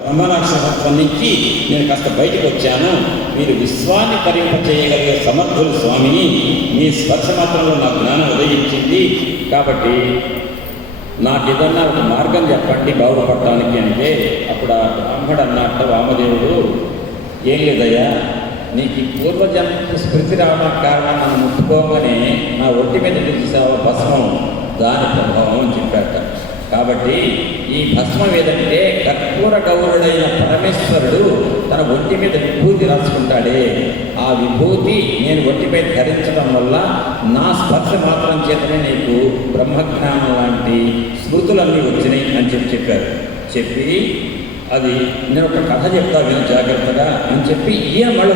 బ్రహ్మరాక్షసత్వం నుంచి నేను కాస్త బయటకు వచ్చాను. మీరు విశ్వాన్ని తరింపచేయగలిగే సమర్థులు స్వామిని. మీ స్పర్శ మాత్రంలో నా జ్ఞానం ఉదయించింది. కాబట్టి నాకు ఏదన్నా ఒక మార్గం చెప్పండి బాగుపడటానికి అంటే అప్పుడు ఆ బ్రాహ్మడు అన్నట్టు వామదేవుడు, ఏం లేదయ్యా, నీకు ఈ పూర్వజన్మ స్మృతి రావడానికి కారణం నన్ను ముట్టుకోగానే నా ఒంటి మీద చూసావు భస్మం, దాని ప్రభావం అని చెప్పాట. కాబట్టి ఈ భస్మం ఏదంటే కర్పూర గౌరుడైన పరమేశ్వరుడు తన ఒంటి మీద విభూతి రాసుకుంటాడే, ఆ విభూతి నేను ఒంటిపై ధరించడం వల్ల నా స్పర్శ మాత్రం చేతనే నీకు బ్రహ్మజ్ఞానం లాంటి స్మృతులన్నీ వచ్చినాయి అని చెప్పారు. చెప్పి అది నేను ఒక కథ చెప్తా విను జాగ్రత్తగా అని చెప్పి ఈయన మళ్ళీ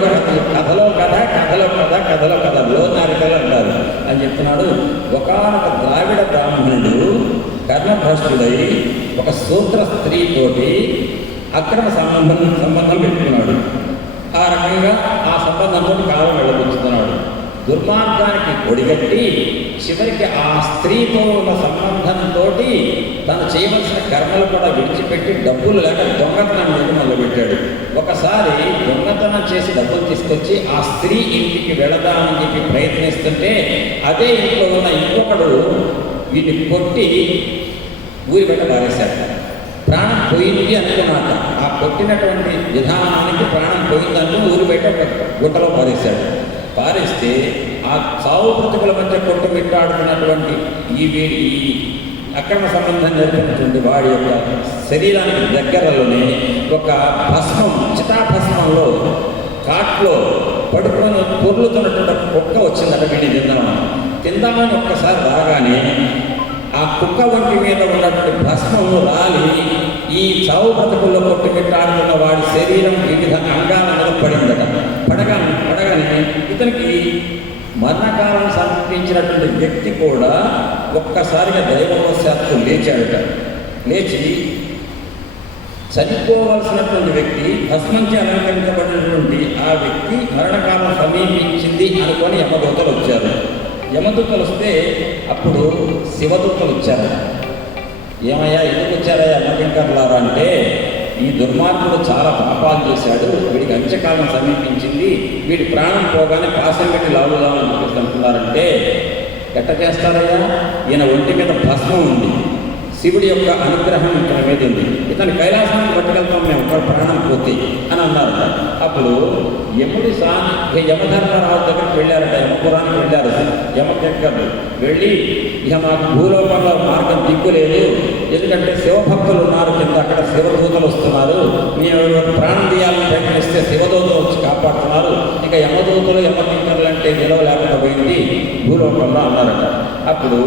కథలో కథ కథలో కథ కథలో కథలో నారికలు అంటారు అని చెప్తున్నాడు. ఒకనొక ద్రావిడ బ్రాహ్మణుడు కర్మభ్రష్టుడై ఒక సూత్ర స్త్రీతోటి అక్రమ సంబంధం పెట్టుకున్నాడు. ఆ రకంగా ఆ సంబంధంతో కాలం వెళ్ళబుచ్చుతున్నాడు. దుర్మార్గానికి ఒడిగట్టి చివరికి ఆ స్త్రీతో ఉన్న సంబంధంతో తను చేయవలసిన కర్మలు కూడా విడిచిపెట్టి డబ్బులు లేక దొంగతనం చేయడం మొదలుపెట్టాడు. ఒకసారి దొంగతనం చేసి డబ్బులు తీసుకొచ్చి ఆ స్త్రీ ఇంటికి వెళదామని చెప్పి ప్రయత్నిస్తుంటే అదే ఇంట్లో ఉన్న ఇంకొకడు వీటిని కొట్టి ఊరి బయట పారేశాడు. ప్రాణం పోయింది అనుకున్నాక ఆ కొట్టినటువంటి విధానానికి ప్రాణం పోయిందంటూ ఊరి బయట గుట్టలో పారేశాడు. పారేస్తే ఆ చావు బ్రతుకుల మధ్య కొట్టుమిట్టాడుతున్నటువంటి ఈ అక్రమ సంబంధం జరిపినటువంటి వాడి యొక్క శరీరానికి దగ్గరలోనే ఒక భస్మం, చితాభస్మంలో కాట్లో పడుకొని పొర్లుతున్నటువంటి కుక్క వచ్చిందట. వీడిని తిందామని ఒక్కసారి రాగానే ఆ కుక్క వంటి మీద ఉన్నటువంటి భస్మము రాలి ఈ చావు బ్రతుకుల్లో కొట్టుమిట్టాడుతున్న వాడి శరీరం వివిధ అంగాల మీద పడిందట. పడగానే ఇతనికి మరణకాలం సమర్పించినటువంటి వ్యక్తి కూడా ఒక్కసారిగా దైవవశాత్తు లేచాడట. లేచి చనిపోవలసినటువంటి వ్యక్తి, భస్మంచి అలంకరించబడినటువంటి ఆ వ్యక్తి మరణకాలం సమీపించింది అనుకొని యమదూతలు వచ్చారు. యమదూతలు వస్తే అప్పుడు శివదూతలు వచ్చారు. ఏమయ్యా ఎందుకు వచ్చారయ్యా యమకింకర్లారా అంటే, ఈ దుర్మార్గుడు చాలా పాపాలు చేశాడు, వీడికి అంత్యకాలం సమీపించింది, వీడి ప్రాణం పోగానే పాసం పెట్టి లావుదామని చెప్పేసి అంటున్నారంటే, ఎట్ట చేస్తారయ్యా, ఈయన ఒంటి మీద భస్మం ఉంది, శివుడి యొక్క అనుగ్రహం ఇతని మీద ఉంది, ఇతని కైలాసానికి పట్టుకెళ్తాం మేము ప్రాణం పోతే అని అన్నారట. అప్పుడు యముడి యమధర్మరాజు దగ్గరికి వెళ్ళారట. యమపురానికి వెళ్ళారు యమకెక్కర్లు. వెళ్ళి ఇక మాకు భూలోకంలో మార్గం దిక్కులేదు, ఎందుకంటే శివభక్తులు ఉన్నారు కింద, అక్కడ శివదూతలు వస్తున్నారు, మేము ప్రాణం తీయాలని ప్రయత్నిస్తే శివదూతలు వచ్చి కాపాడుతున్నారు, ఇక యమదూతలు యమకింకర్లు అంటే నిలవలేకపోయింది భూలోకంలో అన్నారట. అప్పుడు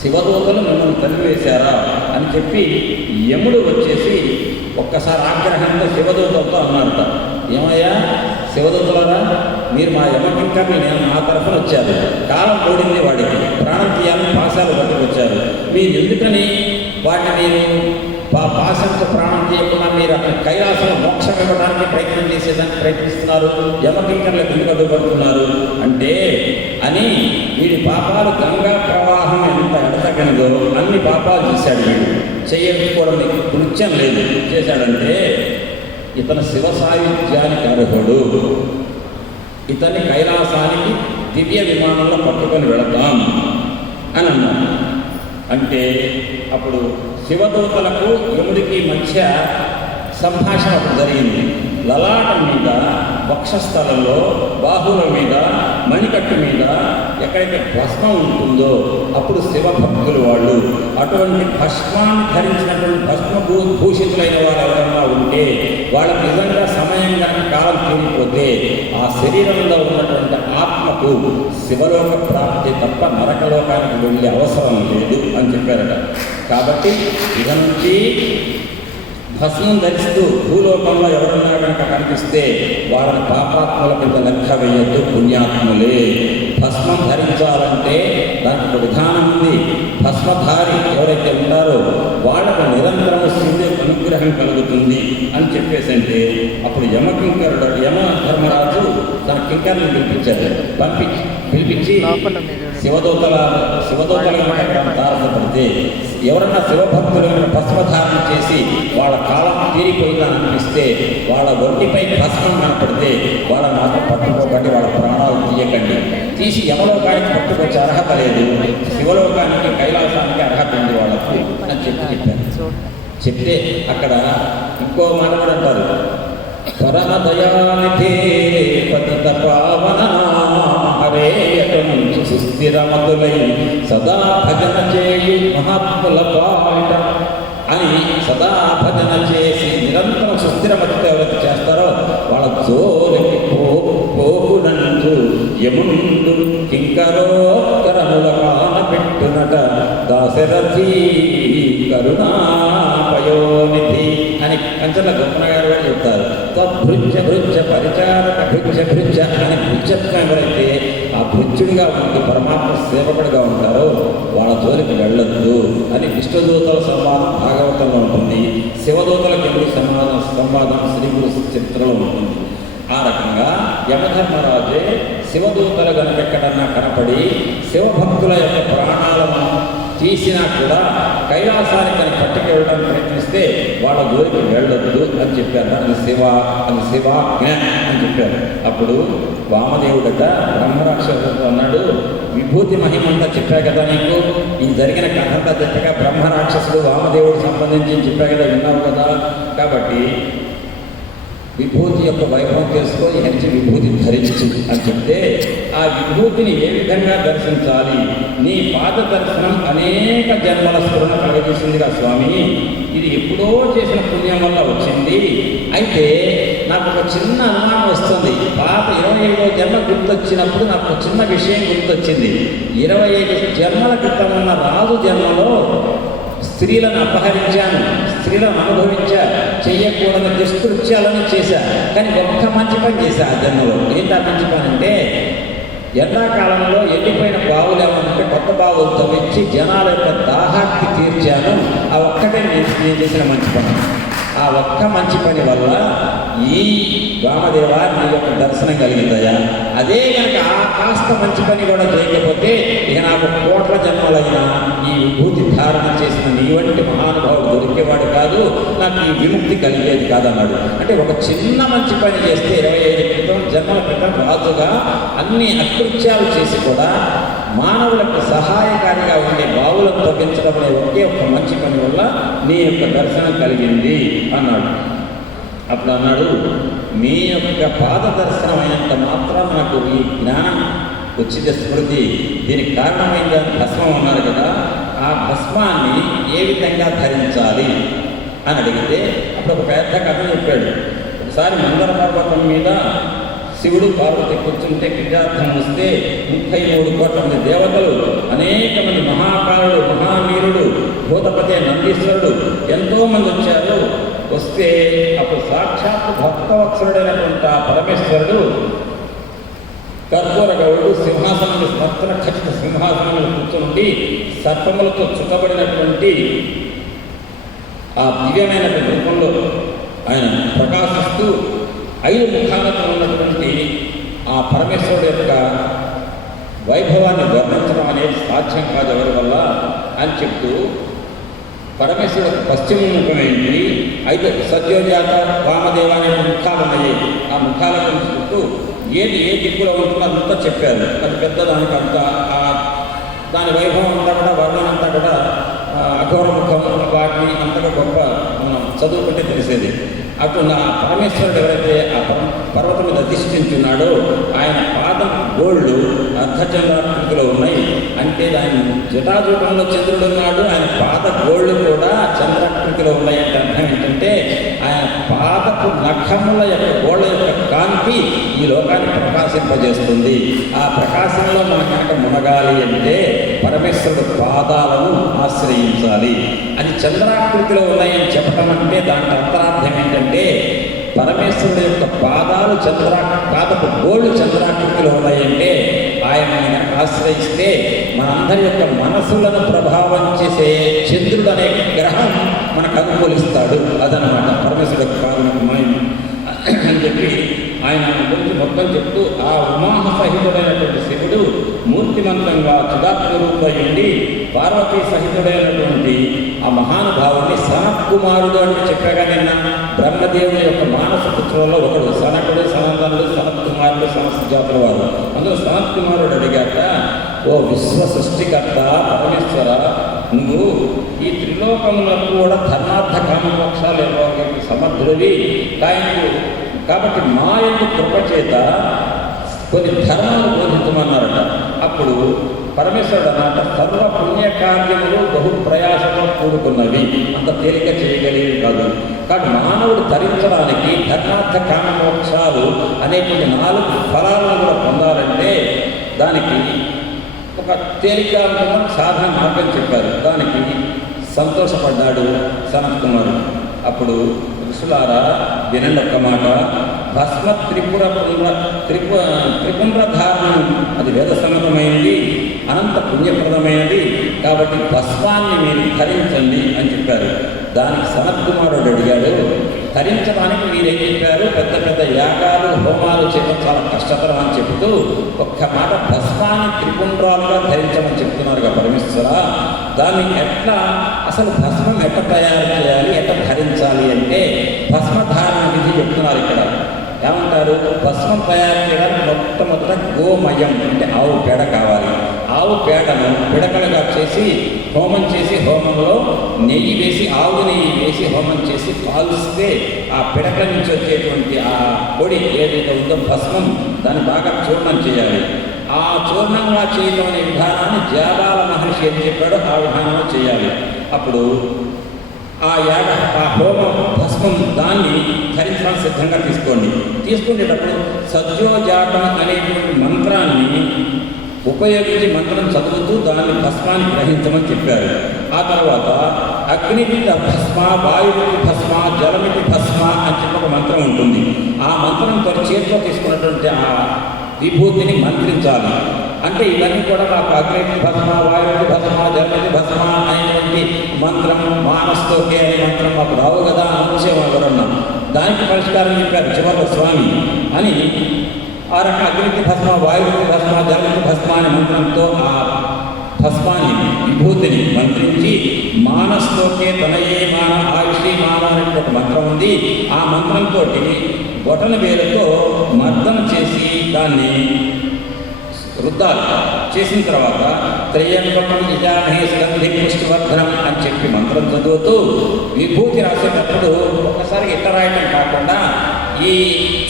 శివదూతలు మిమ్మల్ని తల్లివేశారా అని చెప్పి యముడు వచ్చేసి ఒక్కసారి ఆగ్రహంగా శివదూతలతో అన్నారట, ఏమయ్యా శివదూతలరా, మీరు మా యమకింకర్లు మా తరఫున వచ్చారు, కాలం కూడింది, వాడికి ప్రాణం తీయాలని పాశాలు పట్టుకొచ్చారు, మీరు ఎందుకని వాటిని మీరు పాశంతో ప్రాణం చేయకుండా మీరు అక్కడ కైలాసంలో మోక్షం ఇవ్వడానికి ప్రయత్నం చేసేదానికి ప్రయత్నిస్తున్నారు, యమకింకర్లకు ఎందుకు అడ్డుపడుతున్నారు అంటే అని వీడి పాపాలు గంగా ప్రవాహం ఎంత ఎడతగనదో అన్ని పాపాలు చేశాడు. వీడు చేయకపోవడం కృత్యం లేదు, చేశాడంటే ఇతను శివ సాయుధ్యానికి అర్హుడు, ఇతన్ని కైలాసానికి దివ్య విమానంలో పట్టుకొని వెళతాం అని అన్నాడు. అంటే అప్పుడు శివదూతలకు యముడికి మధ్య సంభాషణ అప్పుడు జరిగింది. లలాటం మీద, వక్షస్థలంలో, బాహువుల మీద, మణికట్టు మీద ఎక్కడైతే భస్మం ఉంటుందో అప్పుడు శివభక్తులు వాళ్ళు అటువంటి భస్మాన్ని ధరించినటువంటి భస్మభూషితులైన వారు ఎవరైనా ఉంటే వాళ్ళకి నిజంగా సమయం కనుక కాలం తీరిపోతే ఆ శరీరంలో ఉన్నటువంటి ఆత్మకు శివలోక ప్రాప్తి తప్ప నరకలోకానికి వెళ్ళే అవసరం లేదు అని చెప్పారట. కాబట్టి ఇక నుంచి భస్మం ధరిస్తూ భూలోకంలో ఎవరన్నా కనుక కనిపిస్తే వాళ్ళని పాపాత్మల కింద లెక్క వేయద్దు, పుణ్యాత్ములే. భస్మం ధరించాలంటే దానికి ఒక విధానం ఉంది. భస్మధారి ఎవరైతే ఉంటారో వాళ్ళకు నిరంతరం అనుగ్రహం కలుగుతుంది అని చెప్పేసంటే అప్పుడు యమ ధర్మరాజు తన కింకర్లను పిలిపించి శివదూతలు అక్కడ తారసపడితే ఎవరన్నా శివభక్తులను భస్మధారణ చేసి వాళ్ళ కాలం తీరిపోయిందని అనిపిస్తే వాళ్ళ ఒంటిపై భస్మం కనపడితే వాళ్ళ మాత్రం పట్టుకోకండి, వాళ్ళ ప్రాణాలు తీయకండి, తీసి యమలోకానికి పట్టుకొచ్చే అర్హత లేదు, శివలోకానికి కైలాసానికి అర్హత ఉంది వాళ్ళకి అని చెప్పారు. చెప్తే అక్కడ ఇంకో మాట కూడా అంటారు, పరమదయానిధే పతిత పావన హరేయటం సుస్థిరమతులై సదా భజన చేయు మహాత్ముల పాట అని సదా భజన చేసి నిరంతరం సుస్థిరమతితో ఎవరైతే చేస్తారో వాళ్ళ జోలికి పోకునంటూ యముండు కింకరోత్తరముల కాన పెట్టునట దాశరథి కరుణాపయోనిధి అని కంచర్ల గొప్పన గారు కూడా చెప్తారు. భృత్య భృత్య పరిచారక భృత్య భృత్య అని భృత్యత్వం ఎవరైతే ఆ భృత్యుడిగా ఉండి పరమాత్మ సేవకుడిగా ఉంటారో వాళ్ళ జోలికి వెళ్ళొద్దు అని విష్ణుదూతల సంవాదం భాగవతంలో ఉంటుంది. శివదూతలకు ఎప్పుడు సంవాదం శ్రీ గురు చరిత్రలో ఉంటుంది. ఆ రకంగా యమధర్మరాజే శివదూతలు కనుకెక్కడన్నా కనపడి శివభక్తుల యొక్క ప్రాణాలను తీసినా కూడా కైలాసానికి అని పట్టుకెళ్ళడానికి ప్రయత్నిస్తే వాళ్ళ జోలికి వెళ్ళొద్దు అని చెప్పారు. అది శివాజ్ఞ అని చెప్పారు. అప్పుడు వామదేవుడట బ్రహ్మరాక్షసుడు అన్నాడు, విభూతి మహిమంతా చెప్పా కదా నీకు, ఈ జరిగిన కథంతా చెప్పగా బ్రహ్మరాక్షసుడు వామదేవుడు సంబంధించి చెప్పా కదా, విన్నావు కదా, కాబట్టి విభూతి యొక్క వైభవం తెలుసుకో, ఈ నుంచి విభూతి ధరించు అని చెప్తే ఆ విభూతిని ఏ విధంగా దర్శించాలి, నీ పాద దర్శనం అనేక జన్మల స్ఫురణ కలగజేసిందిగా స్వామి, ఇది ఎప్పుడో చేసిన పుణ్యం వల్ల వచ్చింది, అయితే నాకు ఒక చిన్న అనుమానం వస్తుంది, పాత 25వ జన్మ గుర్తొచ్చినప్పుడు నాకు ఒక చిన్న విషయం గుర్తొచ్చింది. 25 జన్మల క్రితం ఉన్న రాజు జన్మలో స్త్రీలను అపహరించాను, స్త్రీలను అనుభవించా, చెయ్యకూడని దుష్కృత్యాలను చేశా, కానీ ఒక్క మంచి పని చేశా ఆ జన్మలో. ఏంటా మంచి పని అంటే, ఎండాకాలంలో ఎండిపోయిన బావులు ఏమంటే కొత్త బావులు తవ్వించి జనాల యొక్క దాహాన్ని తీర్చాను. ఆ ఒక్కటే నేను చేసిన మంచి పని. ఆ ఒక్క మంచి పని వల్ల ఈ వామదేవ నీ యొక్క దర్శనం కలిగిందయా. అదే కనుక ఆ కాస్త మంచి పని కూడా చేయకపోతే ఇక నాకు కోట్ల జన్మలైన ఈ విభూతి ధారణ చేసిన నీ వంటి మహానుభావుడు దొరికేవాడు కాదు, నాకు ఈ విముక్తి కలిగేది కాదన్నాడు. అంటే ఒక చిన్న మంచి పని చేస్తే 25 జన్మల క్రితం రాజుగా అన్ని అకృత్యాలు చేసి కూడా మానవులకు సహాయకారిగా ఉండే బావులను తగ్గించడం అనే ఒకే ఒక మంచి పని వల్ల నీ యొక్క దర్శనం కలిగింది అన్నాడు. అప్పుడు అన్నాడు, మీ యొక్క పాద దర్శనం అయినంత మాత్రం నాకు ఈ జ్ఞానం వచ్చిన స్మృతి, దీనికి కారణమైన భస్మం అన్నారు కదా, ఆ భస్మాన్ని ఏ విధంగా ధరించాలి అని అడిగితే అప్పుడు ఒక పెద్ద కథ చెప్పాడు. ఒకసారి మందర పర్వతం మీద శివుడు పార్వతి కూర్చుంటే క్రియార్థం వస్తే 33 కోట్ల మంది దేవతలు, అనేక మంది మహాకారుడు, మహావీరుడు, భూతపతే నందీశ్వరుడు ఎంతోమంది వచ్చారు. వస్తే అప్పుడు సాక్షాత్ భక్తవత్సరుడైనటువంటి ఆ పరమేశ్వరుడు కర్పూర గౌడు సింహాసనం స్మర్తన ఖచ్చిత సింహాసనంలో కూర్చుండి సర్పములతో చుట్టబడినటువంటి ఆ దివ్యమైనటువంటి రూపంలో ఆయన ప్రకాశిస్తూ 5 ముఖాలతో ఉన్నటువంటి ఆ పరమేశ్వరుడు యొక్క వైభవాన్ని వర్ణించడం అనేది సాధ్యం కాదు ఎవరి వల్ల అని చెప్తూ, పరమేశ్వరుడు పశ్చిమ ముఖం ఏంటి, 5 సద్యోజాత వామదేవ అనే ముఖాలు ఉన్నాయి. ఆ ముఖాలను చెప్తూ ఏది ఏ దిక్కులో ఉంటుందో అంతా చెప్పారు. అది పెద్ద దానికి అంతా దాని వైభవం అంతా కూడా వర్ణన అంతా కూడా అఘోర ముఖం వాటిని అంతగా గొప్ప మనం చదువుకుంటే తెలిసేది. అటు నా పరమేశ్వరుడు ఎవరైతే ఆ పర్వతం మీద అధిష్ఠించున్నాడో ఆయన పాదం గోళ్ళు అర్ధచంద్రాకృతిలో ఉన్నాయి. అంటే దాని జటాజూటంలో చంద్రుడు ఉన్నాడు, ఆయన పాద గోళ్ళు కూడా చంద్రాకృతిలో ఉన్నాయంటే అర్థం ఏంటంటే ఆయన పాదపు నఖముల యొక్క గోళ్ళ యొక్క కాంతి ఈ లోకాన్ని ప్రకాశింపజేస్తుంది. ఆ ప్రకాశంలో మనం కనుక మునగాలి అంటే పరమేశ్వరుడు పాదాలను ఆశ్రయించాలి. అది చంద్రాకృతిలో ఉన్నాయని చెప్పటం అంటే దాంట్లో అంతరార్థం ఏంటంటే పరమేశ్వరుడు యొక్క పాదాలు పాదపు గోళ్ళు చంద్రాకృతిలో ఉన్నాయంటే ఆయన ఆశ్రయిస్తే మనందరి యొక్క మనసులను ప్రభావం చేసే చంద్రుడు అనే గ్రహం మనకు అనుకూలిస్తాడు. అదనమాట పరమేశ్వరుడు యొక్క పాదమైన అని చెప్పి ఆయన గురించి మొత్తం చెప్తూ ఆ ఉమాహ సహితుడైనటువంటి శివుడు మూర్తిమంతంగా చిదాత్మరూపై ఉండి పార్వతీ సహితుడైనటువంటి ఆ మహానుభావుని సనత్కుమారుడు అని చెప్పాగా నిన్న. బ్రహ్మదేవుని యొక్క మానస పుత్రులలో ఒకడు సనకుడు, సనందనుడు, సనత్కుమారుడు, సమస్తజాతుల వారు. అందులో సనత్కుమారుడు అడిగాక, ఓ విశ్వ సృష్టికర్త పరమేశ్వర, నువ్వు ఈ త్రిలోకములకు కూడా ధర్మార్థ కామమోక్షాలు ఇవ్వగలిగే సమర్థుడివి కాబట్టి మా యొక్క కృప చేత కొన్ని ధర్మాలు బోధించమన్నారట. అప్పుడు పరమేశ్వరుడు అన్నమాట, సర్వ పుణ్యకార్యములు బహు ప్రయాసంతో కూడుకున్నవి, అంత తేలిక చేయగలిగేవి కాదు. కాబట్టి మానవుడు ధరించడానికి ధర్మార్థ కామమోక్షాలు అనేటువంటి 4 ఫలాలను కూడా పొందాలంటే దానికి ఒక తేలిక సాధన మార్గం చెప్పారు. దానికి సంతోషపడ్డాడు సనత్కుమారుడు. అప్పుడు ఋషులారా వినండి ఒక్క మాట. భస్మ త్రిపుండ్రధారణం అది వేద సమ్మతమైనది, అనంత పుణ్యప్రదమైనది. కాబట్టి భస్మాన్ని మీరు ధరించండి అని చెప్పారు. దానికి సనత్కుమారుడు అడిగాడు, ధరించడానికి మీరేం చెప్పారు? పెద్ద పెద్ద యాగాలు హోమాలు చేయడం చాలా కష్టతరం అని చెబుతూ ఒక్క మాట భస్మాన్ని త్రిపుండ్రాలుగా ధరించమని చెప్తున్నారుగా పరమేశ్వర. దాన్ని ఎట్లా అసలు భస్మం ఎట్లా తయారు చేయాలి, ఎట్లా ధరించాలి అంటే భస్మధారణ విధి చెప్తున్నారు ఇక్కడ. ఏమంటారు? భస్మం తయారు చేయడానికి మొట్టమొదట గోమయం అంటే ఆవు పేడ కావాలి. ఆవు పేడను పిడకలుగా చేసి హోమం చేసి, హోమంలో నెయ్యి వేసి, ఆవు నెయ్యి వేసి హోమం చేసి కాల్స్తే ఆ పిడక నుంచి వచ్చేటువంటి ఆ పొడి ఏదైతే ఉందో భస్మం, దాన్ని బాగా చూర్ణం చేయాలి. ఆ చూర్ణంగా చేయడం అనే విధానాన్ని జాబాల మహర్షి ఏం చెప్పాడో ఆ విధానంలో చేయాలి. అప్పుడు ఆ హోమం భస్మం దాన్ని ధరించడానికి సిద్ధంగా తీసుకునేటప్పుడు సజ్జోజాతం అనేటువంటి మంత్రాన్ని ఉపయోగించి మంత్రం చదువుతూ దాన్ని భస్మాన్ని గ్రహించమని చెప్పారు. ఆ తర్వాత అగ్నిమితి భస్మ, వాయుమితి భస్మ, జలమితి భస్మ అని చెప్పి ఒక మంత్రం ఉంటుంది. ఆ మంత్రంతో చేతిలో తీసుకున్నటువంటి ఆ విభూతిని మంత్రించాలి. అంటే ఇవన్నీ కూడా నాకు అగ్నిమితి భస్మ, వాయుమితి భస్మ, జలమితి భస్మ అనేటువంటి మంత్రం, మానస్తోకే అనే మంత్రం మాకు రావు కదా అని వచ్చేవాళ్ళు అన్నాం. దానికి పరిష్కారం చెప్పారు చివరి స్వామి అని. ఆ రకంగా అగ్నికి భస్మ, వాయువుకి భస్మ, జలకి భస్మ అనే మంత్రంతో ఆ భస్మాన్ని విభూతిని మంత్రించి మానస్తోకే తనయే మాన ఆయుషి మాన అనే ఒక మంత్రం ఉంది. ఆ మంత్రంతో బొటన వేలతో మర్దన చేసి దాన్ని రుద్దాలి. చేసిన తర్వాత త్రయంబకం యజామహే సుగంధి పుష్టివర్ధనం అని చెప్పి మంత్రం చదువుతూ విభూతి రాసేటప్పుడు ఒక్కసారి ఇట్ట రాయటం కాకుండా ఈ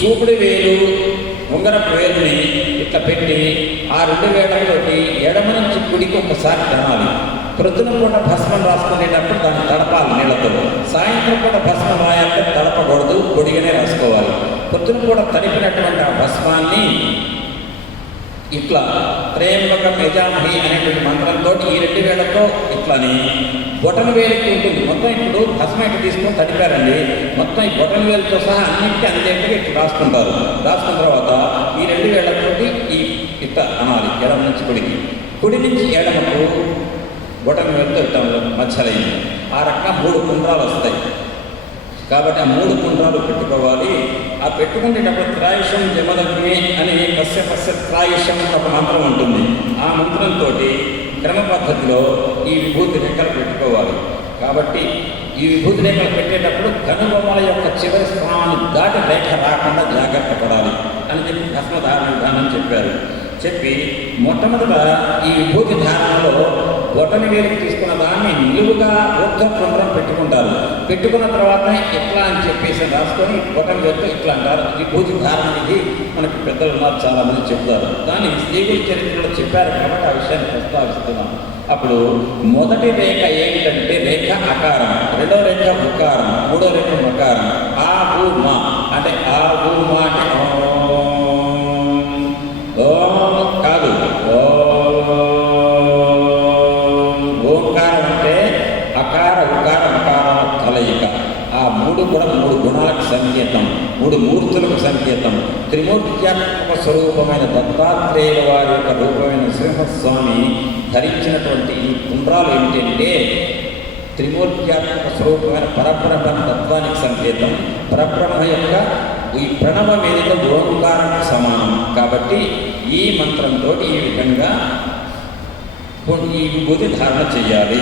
చూపుడు వేలు, ఉంగరపు వేలుని ఇట్లా పెట్టి ఆ 2 వేళ్లతోటి ఎడమ నుంచి కుడికి ఒకసారి తనాలి. ప్రొద్దున పూట భస్మం రాసుకునేటప్పుడు దాన్ని తడపాలి నీళ్లతో. సాయంత్రం పూట భస్మం రాయాలంటే తడపకూడదు, పొడిగానే రాసుకోవాలి. ప్రొద్దున పూట తడిపినటువంటి ఆ భస్మాన్ని ఇట్లా త్రయంబకం యజామహి అనేటువంటి మంత్రంతో ఈ 2 వేళ్లతో ఇట్లని బొటన వేలికి ఉంటుంది. మొత్తం ఇప్పుడు భస్మ ఇట్లా తీసుకొని తడిపారండి. మొత్తం ఈ బొటన వేలుతో సహా అన్నింటికీ అందేట్టుగా ఇట్లా రాసుకుంటారు. రాసుకున్న తర్వాత ఈ 2 వేళ్లతోటి ఈ ఇట్ట అనాలి. ఎడమ నుంచి కుడికి, కుడి నుంచి ఎడమకు బొటన వేలుతో ఇట్ట మధ్యలైంది. ఆ రకంగా 3 కుండ్రాలు వస్తాయి. కాబట్టి ఆ 3 కుండ్రాలు పెట్టుకోవాలి. ఆ పెట్టుకునేటప్పుడు త్రాయుషం జమదగ్ని అని పశ్య త్రాయుషం ఒక మంత్రం ఉంటుంది. ఆ మంత్రంతో క్రమ పద్ధతిలో ఈ విభూతి రేఖలు పెట్టుకోవాలి. కాబట్టి ఈ విభూతి రేఖలు పెట్టేటప్పుడు కనుబొమ్మల యొక్క చివరి స్థానాన్ని దాటి రేఖ రాకుండా జాగ్రత్త పడాలి అని చెప్పి భస్మధారణ విధానం చెప్పారు. చెప్పి మొట్టమొదట ఈ విభూతి ధారణలో బొటని వేలికి తీసుకున్న దాన్ని నిలువుగా ఊర్ధ్వపుండ్రం పెట్టుకుంటారు. పెట్టుకున్న తర్వాత ఇట్లా అని చెప్పేసి రాసుకొని బొటని వేలుతో ఇట్లా అంటారు. విభూతి ధారణ ఇది మనకి పెద్దలు ఉన్నారు, చాలామంది చెప్తారు. దాన్ని శ్రీగుడి చరిత్రలో చెప్పారు కాబట్టి ఆ విషయాన్ని ప్రస్తావిస్తున్నాం. అప్పుడు మొదటి రేఖ ఏమిటంటే రేఖ అకారం, 2వ రేఖ ఉకారం, 3వ రేఖ మకారం. ఆ ఊ మా అంటే ఆ ఊ మా అంటే ఓం కాదు, ఓంకారం అంటే అకార ఉకార మకార కలయిక. ఆ 3 కూడా మూడు గుణాలకు సంకేతం, మూడు మూర్తులకు సంకేతం. త్రిమూర్త్యాత్మక స్వరూపమైన దత్తాత్రేయుల వారి యొక్క రూపమైన నృసింహస్వామి ధరించినటువంటి ఈ కుండ్రాలు ఏమిటంటే త్రిమూర్త్యాత్మక స్వరూపమైన పరబ్రహ్మ తత్వానికి సంకేతం. పరబ్రహ్మ యొక్క ఈ ప్రణవం ఏదైతే ఓంకారానికి సమానం. కాబట్టి ఈ మంత్రంతో ఈ విధంగా ఈ విభూతి ధారణ చేయాలి.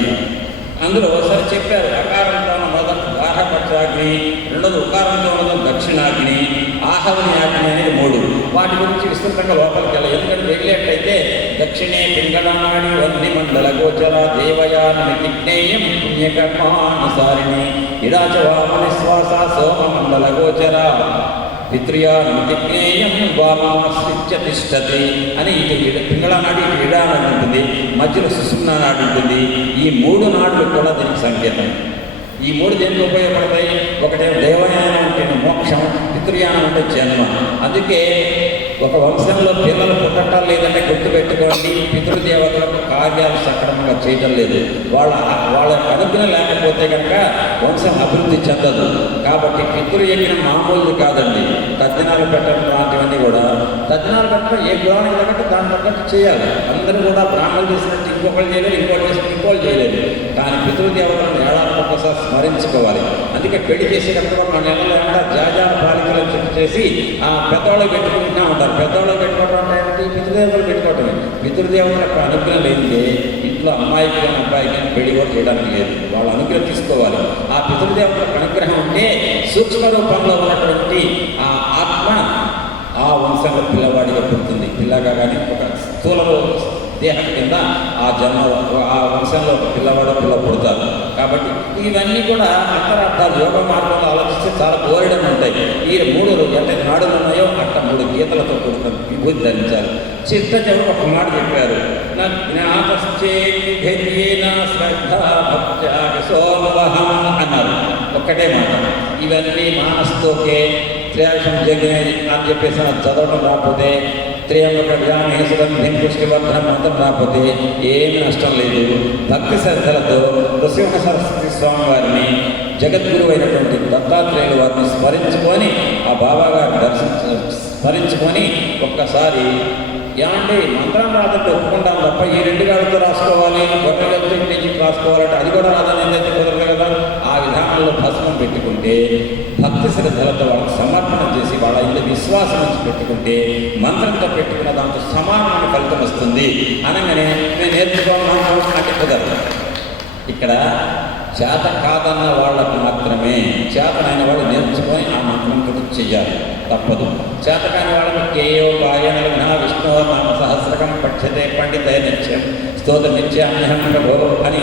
అందులో ఒకసారి చెప్పారు, అకారంతో మొదటి గాఢపక్షాగ్ని, రెండోది ఉకారంతో మొదటి దక్షిణాగ్ని, ఆహవని అగ్ని అనేది మూడు. వాటి గురించి విస్తృతంగా లోపలికి వెళ్ళాలి. ఎందుకంటే వెళ్ళేటైతే దక్షిణే పింగళనాడి వన్ని మండల గోచర దేవయాని విజ్ఞేయం పుణ్యకర్మానుసారిణి ఇడాచ వామని శ్వాస సోమ మండల గోచర పితృయాజ్ఞేయం వామాశ్రిత్య తిష్టతి అని ఇటు పింగళ నాడు ఇటు ఇడానాడు ఉంటుంది, మధ్యలో సుషుమ్నా నాడు ఉంటుంది. ఈ మూడు నాడులు కూడా దీనికి సంకేతం. ఈ మూడు దేనికి ఉపయోగపడతాయి? ఒకటే దేవయానం అంటే మోక్షం, పితృయానం అంటే జన్మ. అందుకే ఒక వంశంలో పిల్లలు పుట్టడం లేదంటే గుర్తుపెట్టుకోండి, పితృదేవతలకు కార్యాలు సక్రమంగా చేయటం లేదు. వాళ్ళ అనుగ్రహం లేకపోతే కనుక వంశం అభివృద్ధి చెందదు. కాబట్టి పితృయజ్ఞం మామూలుది కాదండి. తద్దినాలు పెట్టడం లాంటివన్నీ కూడా తద్దినాలు పెట్టడం ఏ గృహానికి తగ్గట్టు దాని తగ్గట్టు చేయాలి. అందరూ కూడా బ్రాహ్మణులు చేసినట్టు ఇంకొకరు చేయలేదు, ఇంకోటి చేసినట్టు ఇంకోటి చేయలేదు. కానీ పితృదేవతలను ఏడాది ఒక్కసారి స్మరించుకోవాలి. అందుకే పెళ్లి చేసేటప్పుడు మన నెలలో జాజాల బాలికలను చెప్పి చేసి ఆ పెద్దవాళ్ళు పెట్టుకుంటూ ఉంటారు. పెద్దవాళ్ళు పెట్టుకోవడం అంటే ఏంటి? పితృదేవతలు పెట్టుకోవటమే. పితృదేవతలకు అనుగ్రహం లేనిదే ఇంట్లో అమ్మాయికి కానీ అబ్బాయికి కానీ పెళ్లి కూడా చేయడానికి లేదు. వాళ్ళ అనుగ్రహం తీసుకోవాలి. ఆ పితృదేవతలకు అనుగ్రహం ఉంటే సూక్ష్మ రూపంలో ఉన్నటువంటి ఆ ఆత్మ ఆ వంశంలో పిల్లవాడిగా పుడుతుంది. పిల్లగా కానీ ఒక స్థూల దేహం కింద ఆ జన్మ ఆ వంశంలో పిల్లవాడు పిల్ల పుడతారు. కాబట్టి ఇవన్నీ కూడా అంతరార్థాలు యోగ మార్గంలో ఆలోచిస్తే చాలా కోరడం ఉంటాయి. ఈ మూడు అంటే నాడులు ఉన్నాయో అట్ట మూడు గీతలతో కూడుకున్న విభూతి ధరించాలి. చిత్త చెవులు ఒక మాట చెప్పారు, అన్నారు. ఒక్కటే మాట. ఇవన్నీ మానస్తోకే త్రయాశం జగ్న అని చెప్పేసి చదవడం రాకపోతే త్రయంబక వ్యామేశ్వరం పుష్టివర్ధనం మంత్రం రాకపోతే ఏమి నష్టం లేదు. భక్తి శ్రద్ధలతో నృసింహ సరస్వతి స్వామి వారిని జగద్గురు అయినటువంటి దత్తాత్రేయుల వారిని స్మరించుకొని ఆ బాబాగారిని స్మరించుకొని ఒక్కసారి ఏమంటే మంత్రం రాదంటే ఒప్పుకుంటాం తప్ప ఈ రెండు గాడితో రాసుకోవాలి, గొర్రెలతో నుంచి రాసుకోవాలంటే అది కూడా రాదని ఏదైతే కుదరదు కదా. ఆ విధానంలో భస్మం పెట్టుకుంటే భక్తి శ్రద్ధలతో వాళ్ళకి సమర్పణ చేసి వాళ్ళ ఇంట్లో విశ్వాసం నుంచి పెట్టుకుంటే మంత్రంతో పెట్టుకున్న దాంతో సమానమైన ఫలితం వస్తుంది. అనగానే మేము నేర్చుకోవాలన్నా అంటే కుదరదు. ఇక్కడ చేత కాదన్న వాళ్ళకు మాత్రమే, చేతనైన వాళ్ళు నేర్చుకొని ఆ మంత్రంతో చెయ్యాలి, తప్పదు. చేతకాని వాళ్ళకి కేయో గాయన విష్ణు నామ సహస్రకం పఠ్యతే పండితే నిత్యం స్తోత్ర నిత్యాన్యహం ప్రభో అని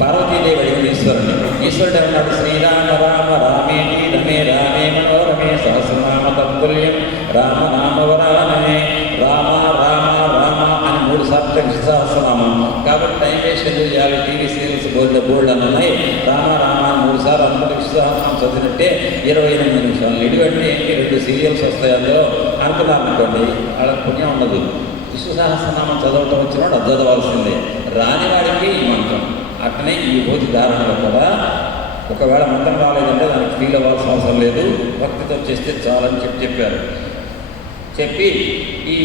పార్వతీదేవి అడిగిన ఈశ్వరుని. ఈశ్వరుడు అన్నాడు, శ్రీరామ రామ రామేటి రమే రామే మనోరమే సహస్రనామ తత్తుల్యం రామ నామవరానమే. రామ రామ రామ అని 3 సార్లు సహస్రనామం. కాబట్టి టైం వేస్ట్ ఎందుకు చేయాలి? టీవీ సీరియల్స్ బోల్డ్ అని ఉన్నాయి. రామ రామ 3 సార్లు అందరూ విశ్వసహస్రనామం చదివినట్టే 28 నిమిషాలు. ఇటువంటి 2 సీరియల్స్ వస్తాయి అందులో అనుకున్నారనుకోండి, వాళ్ళకి పుణ్యం ఉండదు. విశ్వసహస్రనామం చదవటం వచ్చినవాడు అది చదవాల్సిందే, రాని వాడికి ఈ మంత్రం. అట్లనే ఈ విభూతి ధారణలో కూడా ఒకవేళ మంత్రం రాలేదంటే దానికి ఫీల్ అవ్వాల్సిన అవసరం లేదు, భక్తితో చేస్తే చాలని చెప్పారు. చెప్పి ఈ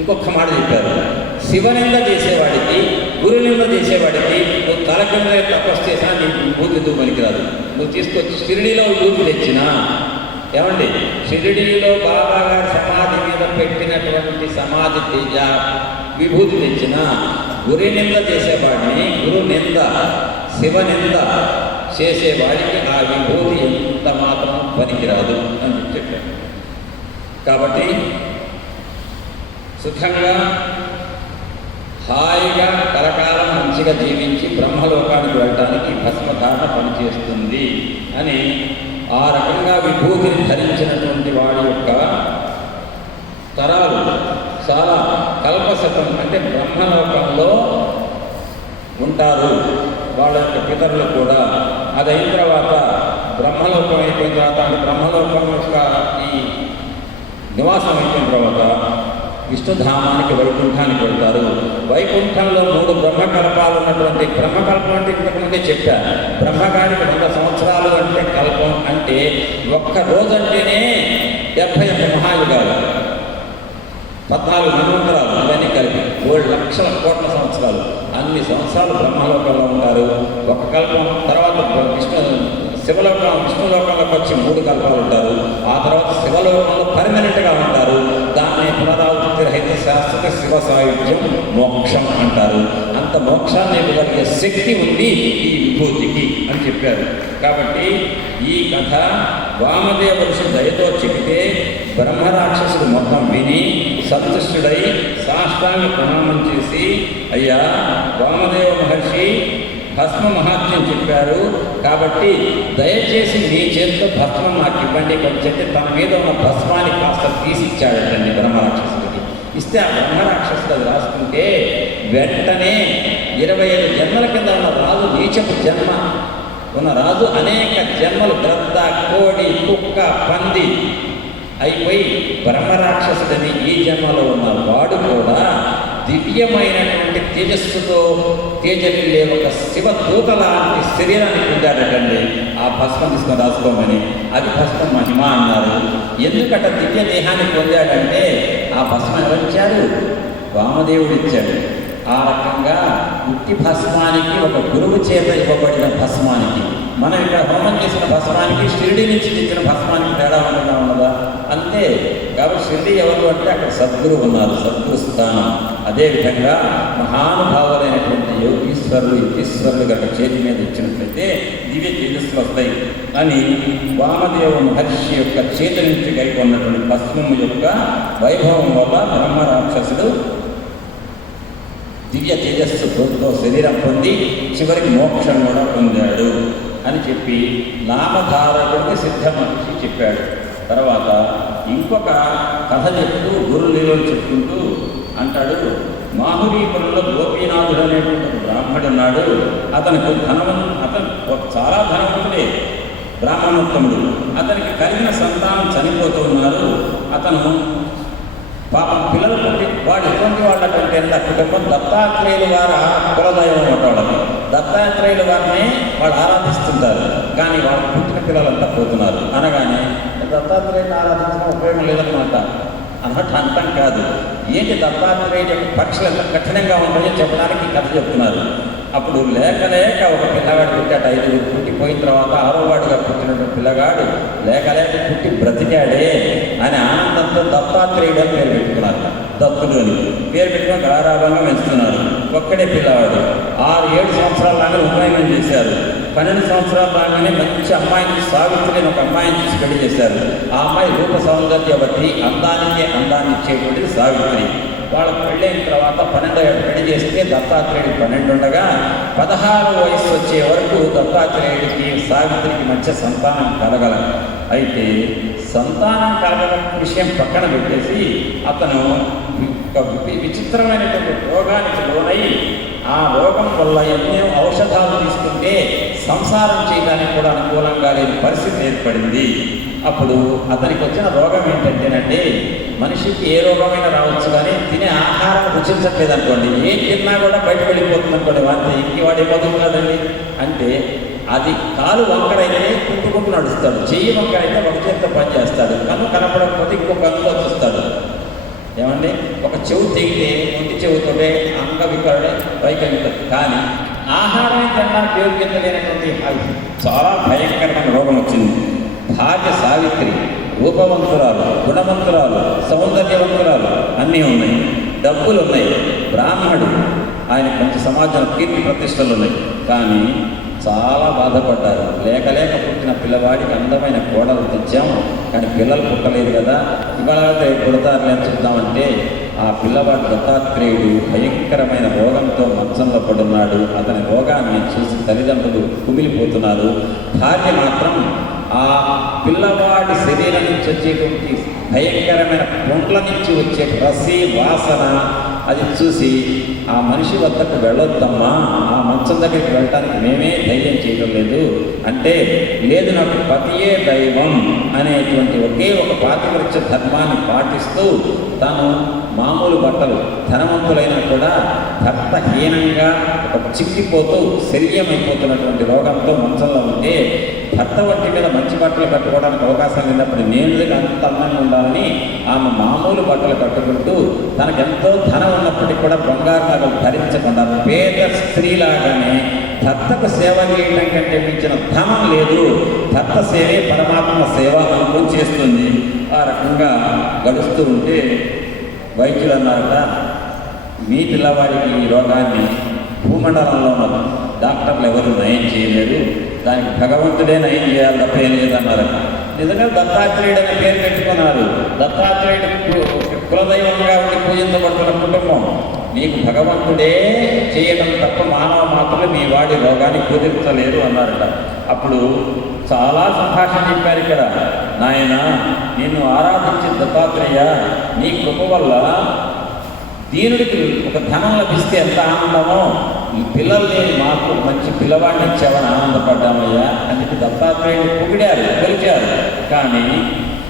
ఇంకొక మాట చెప్పారు, శివనింద చేసేవాడికి గురునింద చేసేవాడికి నువ్వు తల కింద తపస్సు చేసినా నీకు విభూతి ఎందుకు పనికిరాదు. నువ్వు తీసుకొచ్చి షిరిడీలో విభూతి తెచ్చినా, ఏమండి షిరిడీలో బాబా గారి సమాధి మీద పెట్టినటువంటి సమాధి తేజ విభూతి తెచ్చిన గురి నింద చేసేవాడిని, గురు నింద శివనింద చేసేవాడికి ఆ విభూతి ఎంత మాత్రం పనికిరాదు అని చెప్పారు. కాబట్టి సుఖంగా హాయిగా కలకాలం మంచిగా జీవించి బ్రహ్మలోకానికి వెళ్ళటానికి భస్మధారణ పనిచేస్తుంది అని ఆ రకంగా విభూతిని ధరించినటువంటి వాడి యొక్క తరాలు చాలా కల్పశతం అంటే బ్రహ్మలోకంలో ఉంటారు. వాళ్ళ యొక్క పితరులు కూడా అది అయిన తర్వాత బ్రహ్మలోకం అయిపోయిన తర్వాత అంటే బ్రహ్మలోకం యొక్క ఈ నివాసం అయిపోయిన తర్వాత విష్ణుధామానికి వైకుంఠానికి వెళ్తారు. వైకుంఠంలో 3 బ్రహ్మకల్పాలు ఉన్నటువంటి, బ్రహ్మకల్పం అంటే ఇంతకుముందే చెప్పా, బ్రహ్మగారికి 100 సంవత్సరాలు అంటే కల్పం అంటే ఒక్క రోజు అంటేనే 71 మహాయుగాలు, 14 మన్వంతరాలు, ఇవన్నీ కలిపి 7 లక్షల కోట్ల సంవత్సరాలు. అన్ని సంవత్సరాలు బ్రహ్మలోకంలో ఉంటారు. ఒక కల్పం తర్వాత విష్ణులోకంలోకి వచ్చి 3 కల్పాలు ఉంటారు. ఆ తర్వాత శివలోకంలో పర్మనెంట్గా ఉంటారు. దాన్ని పునరావృత్తి రహిత శాశ్వత శివ సాయుధ్యం మోక్షం అంటారు. అంత మోక్షాన్ని ఇవ్వగలిగే శక్తి ఉంది ఈ విభూతికి అని చెప్పారు. కాబట్టి ఈ కథ వామదేవ ఋషి దయతో చెబితే బ్రహ్మరాక్షసుడు మొత్తం విని సంతుష్టుడై సాష్టాంగ ప్రణామం చేసి, అయ్యా వామదేవ మహర్షి భస్మ మహాత్మ్యం చెప్పారు కాబట్టి దయచేసి మీ చేతితో భస్మం నాకు ఇవ్వండి అని చెప్పి తన మీద ఉన్న భస్మాన్ని కాస్త తీసిచ్చాడటండి బ్రహ్మరాక్షసుడికి. ఇస్తే ఆ బ్రహ్మరాక్షసుడు అది రాసుకుంటే వెంటనే 25 జన్మల కింద ఉన్న రాజు, నీచపు జన్మ ఉన్న రాజు అనేక జన్మలు గ్రద్ద, కోడి, కుక్క, పంది అయిపోయి బ్రహ్మరాక్షసుడని ఈ జన్మలో ఉన్న వాడు కూడా దివ్యమైనటువంటి తేజస్సుతో తేజల్లిలే ఒక శివదూత లాంటి శరీరాన్ని పొందాడటండి. ఆ భస్మం తీసుకొని రాసుకోమని, అది భస్మం మహిమ అన్నారు. ఎందుకట దివ్య దేహాన్ని పొందాడంటే ఆ భస్మం ఎవరిచ్చాడు? వామదేవుడు ఇచ్చాడు. ఆ రకంగా ఉట్టి భస్మానికి ఒక గురువు చేత ఇవ్వబడిన భస్మానికి, మనం ఇక్కడ హోమం చేసిన భస్మానికి షిరిడి నుంచి తెచ్చిన భస్మానికి తేడా ఉన్నదా? అంతే. కాబట్టి షిరిడి ఎవరు అంటే అక్కడ సద్గురు ఉన్నారు, సద్గురు స్థానం. అదేవిధంగా మహానుభావులైనటువంటి యోగీశ్వరులు, యతీశ్వరులు గట్ట చేతి మీద ఇచ్చినట్లయితే దివ్య తేజస్సులు వస్తాయి అని వామదేవ మహర్షి యొక్క చేతి నుంచి కైకొన్నటువంటి భస్మము యొక్క వైభవం వల్ల బ్రహ్మరాక్షసుడు దివ్య తేజస్సుతో శరీరం పొంది చివరికి మోక్షం కూడా పొందాడు అని చెప్పి నామధారకుడికి సిద్ధ మహర్షి చెప్పాడు. తర్వాత ఇంకొక కథ చెప్తూ గురులీలలు చెప్పుకుంటూ అంటాడు, మాహురీపురంలో గోపీనాథుడు అనేటువంటి బ్రాహ్మడు ఉన్నాడు. అతనికి అతను చాలా ధనవంతుడే, బ్రాహ్మణోత్తముడు. అతనికి కలిగిన సంతానం చనిపోతూ ఉన్నారు. అతను పాపం పిల్లలు పుట్టి వాడు ఎటువంటి వాళ్ళకంటే కుటుంబం దత్తాత్రేయులు వారు కులదైవం వాళ్ళకి, దత్తాత్రేయులు వారిని వాళ్ళు ఆరాధిస్తుంటారు. కానీ వాళ్ళు పుట్టిన పిల్లలంతా పోతున్నారు. అనగానే దత్తాత్రేయుని ఆరాధించడం ఉపయోగం లేదనమాట అన్నట్టు అంతం కాదు. ఏంటి దత్తాత్రేయుడు యొక్క పరీక్షలు ఎంత కఠినంగా ఉంటాయో చెప్పడానికి కథ చెప్తున్నారు. అప్పుడు లేక ఒక పిల్లగాడు పుట్టాడు. 5 పుట్టిపోయిన తర్వాత 6వ వాడుగా పుట్టినటువంటి పిల్లగాడు లేక పుట్టి బ్రతికాడే అని ఆనందంతో దత్తాత్రేయుడు అని పేరు పెట్టుకున్నారు. దత్తుడు అని పేరు పెట్టుకుని గారాభంగా పెంచుతున్నారు. ఒక్కడే పిల్లవాడు. 6-7 సంవత్సరాల లాగా ఉపయోగం చేశారు. 12 సంవత్సరాల లాగానే మంచి అమ్మాయిని, సావిత్రి అని ఒక అమ్మాయిని చూసి పెళ్లి చేశారు. ఆ అమ్మాయి రూప సౌందర్యవతి, అందానికి అందాన్ని ఇచ్చేటువంటిది సావిత్రి. వాళ్ళకు పెళ్ళైన తర్వాత 12 ఏళ్ళు పెళ్లి చేస్తే దత్తాత్రేయుడికి 12 ఉండగా 16 వయసు వచ్చే వరకు దత్తాత్రేయుడికి సావిత్రికి మధ్య సంతానం కలగల. అయితే సంతానం కలగల విషయం పక్కన పెట్టేసి అతను ఒక విచిత్రమైనటువంటి రోగానికి లోనై ఆ రోగం వల్ల ఎన్నో ఔషధాలు తీసుకుంటే సంసారం చేయడానికి కూడా అనుకూలంగా లేని పరిస్థితి ఏర్పడింది. అప్పుడు అతనికి వచ్చిన రోగం ఏంటంటేనండి, మనిషికి ఏ రోగమైనా రావచ్చు కానీ తినే ఆహారం రుచించట్లేదు అనుకోండి, ఏం తిన్నా కూడా బయటకు వెళ్ళిపోతుంది అనుకోండి. వాడిని ఇంటి వాడు ఏమవుతున్నాడండి అంటే అది కాలు వంకరైతే కుంటుకుంటూ నడుస్తాడు, చెయ్యి వంకరైతే ఒక చేతితో పని చేస్తాడు, కన్ను కనపడకపోతే ఇంకో కన్నులో చూస్తాడు. ఏమండి, ఒక చెవు తెగితే ఒంటి చెవుతోటే అంగవికరుడే వైకల్యం. కానీ ఆహారం తినడానికి యోగ్యత లేనటువంటి చాలా భయంకరమైన రోగం వచ్చింది. భార్య సావిత్రి రూపవంతురాలు, గుణవంతురాలు, సౌందర్యవంతురాలు అన్నీ ఉన్నాయి, డబ్బులు ఉన్నాయి, బ్రాహ్మణుడు, ఆయన మంచి సమాజంలో కీర్తి ప్రతిష్టలు ఉన్నాయి. కానీ చాలా బాధపడ్డారు. లేక పుట్టిన పిల్లవాడికి అందమైన కోడలు తెచ్చాము, కానీ పిల్లలు పుట్టలేదు కదా, ఇవాళ పుడతారులే అని చెప్దామంటే ఆ పిల్లవాడు దత్తాత్రేయుడు భయంకరమైన రోగంతో మంచంలో పడున్నాడు. అతని రోగాన్ని చూసి తల్లిదండ్రులు కుమిలిపోతున్నారు. భార్య మాత్రం ఆ పిల్లవాడి శరీరం నుంచి వచ్చేటువంటి భయంకరమైన పొండ్ల నుంచి వచ్చే రసి వాసన అది చూసి ఆ మనిషి వద్దకు వెళ్ళొద్దమ్మా, ఆ మంచం దగ్గరికి వెళ్ళటానికి మేమే ధైర్యం చేయడం లేదు అంటే, లేదు నాకు పతియే దైవం అనేటువంటి ఒకే ఒక పాతివృత్య ధర్మాన్ని పాటిస్తూ తాను మామూలు బట్టలు ధనవంతులైనా కూడా భర్తహీనంగా ఒక చిక్కిపోతూ శల్యమైపోతున్నటువంటి రోగంతో మంచంలో ఉంటే, భర్త వంటి మీద మంచి బట్టలు కట్టుకోవడానికి అవకాశం లేనప్పుడు నేను అంత అందంగా ఉండాలని ఆమె మామూలు బట్టలు కట్టుకుంటూ తనకెంతో ధనం ఉన్నప్పటికీ కూడా బంగారు నగలు ధరించకుండా పేద స్త్రీలాగానే భర్తకు సేవ చేయడం కంటే మించిన ధనం లేదు, భర్త సేవే పరమాత్మ సేవ అనుకుని చేస్తుంది. ఆ రకంగా గడుస్తూ ఉంటే వైద్యులు అన్నారట, మీ పిల్లవాడికి ఈ రోగాన్ని భూమండలంలో ఉన్న డాక్టర్లు ఎవరు నయం చేయలేరు, దానికి భగవంతుడే నయం చేయాలి తప్ప ఏం లేదన్నారు. నిజంగా దత్తాత్రేయుడు అనే పేరు పెట్టుకున్నారు. దత్తాత్రేయుడు కులదైవంగా ఉండి పూజించబడుతున్న కుటుంబం. నీకు భగవంతుడే చేయడం తప్ప మానవ మాత్రమే మీ వాడి రోగాన్ని కుదిర్చలేరు అన్నారట. అప్పుడు చాలా సంభాషణ చెప్పారు ఇక్కడ. నాయన, నిన్ను ఆరాధించే దత్తాత్రేయ, నీ కృప వల్ల దీనుడికి ఒక ధనం లభిస్తే ఎంత ఆనందమో, ఈ పిల్లలు లేని మాకు మంచి పిల్లవాడిని ఇచ్చావని ఆనందపడ్డామయ్యా అని చెప్పి దత్తాత్రేయుడు పొగిడారు, కొలిచారు. కానీ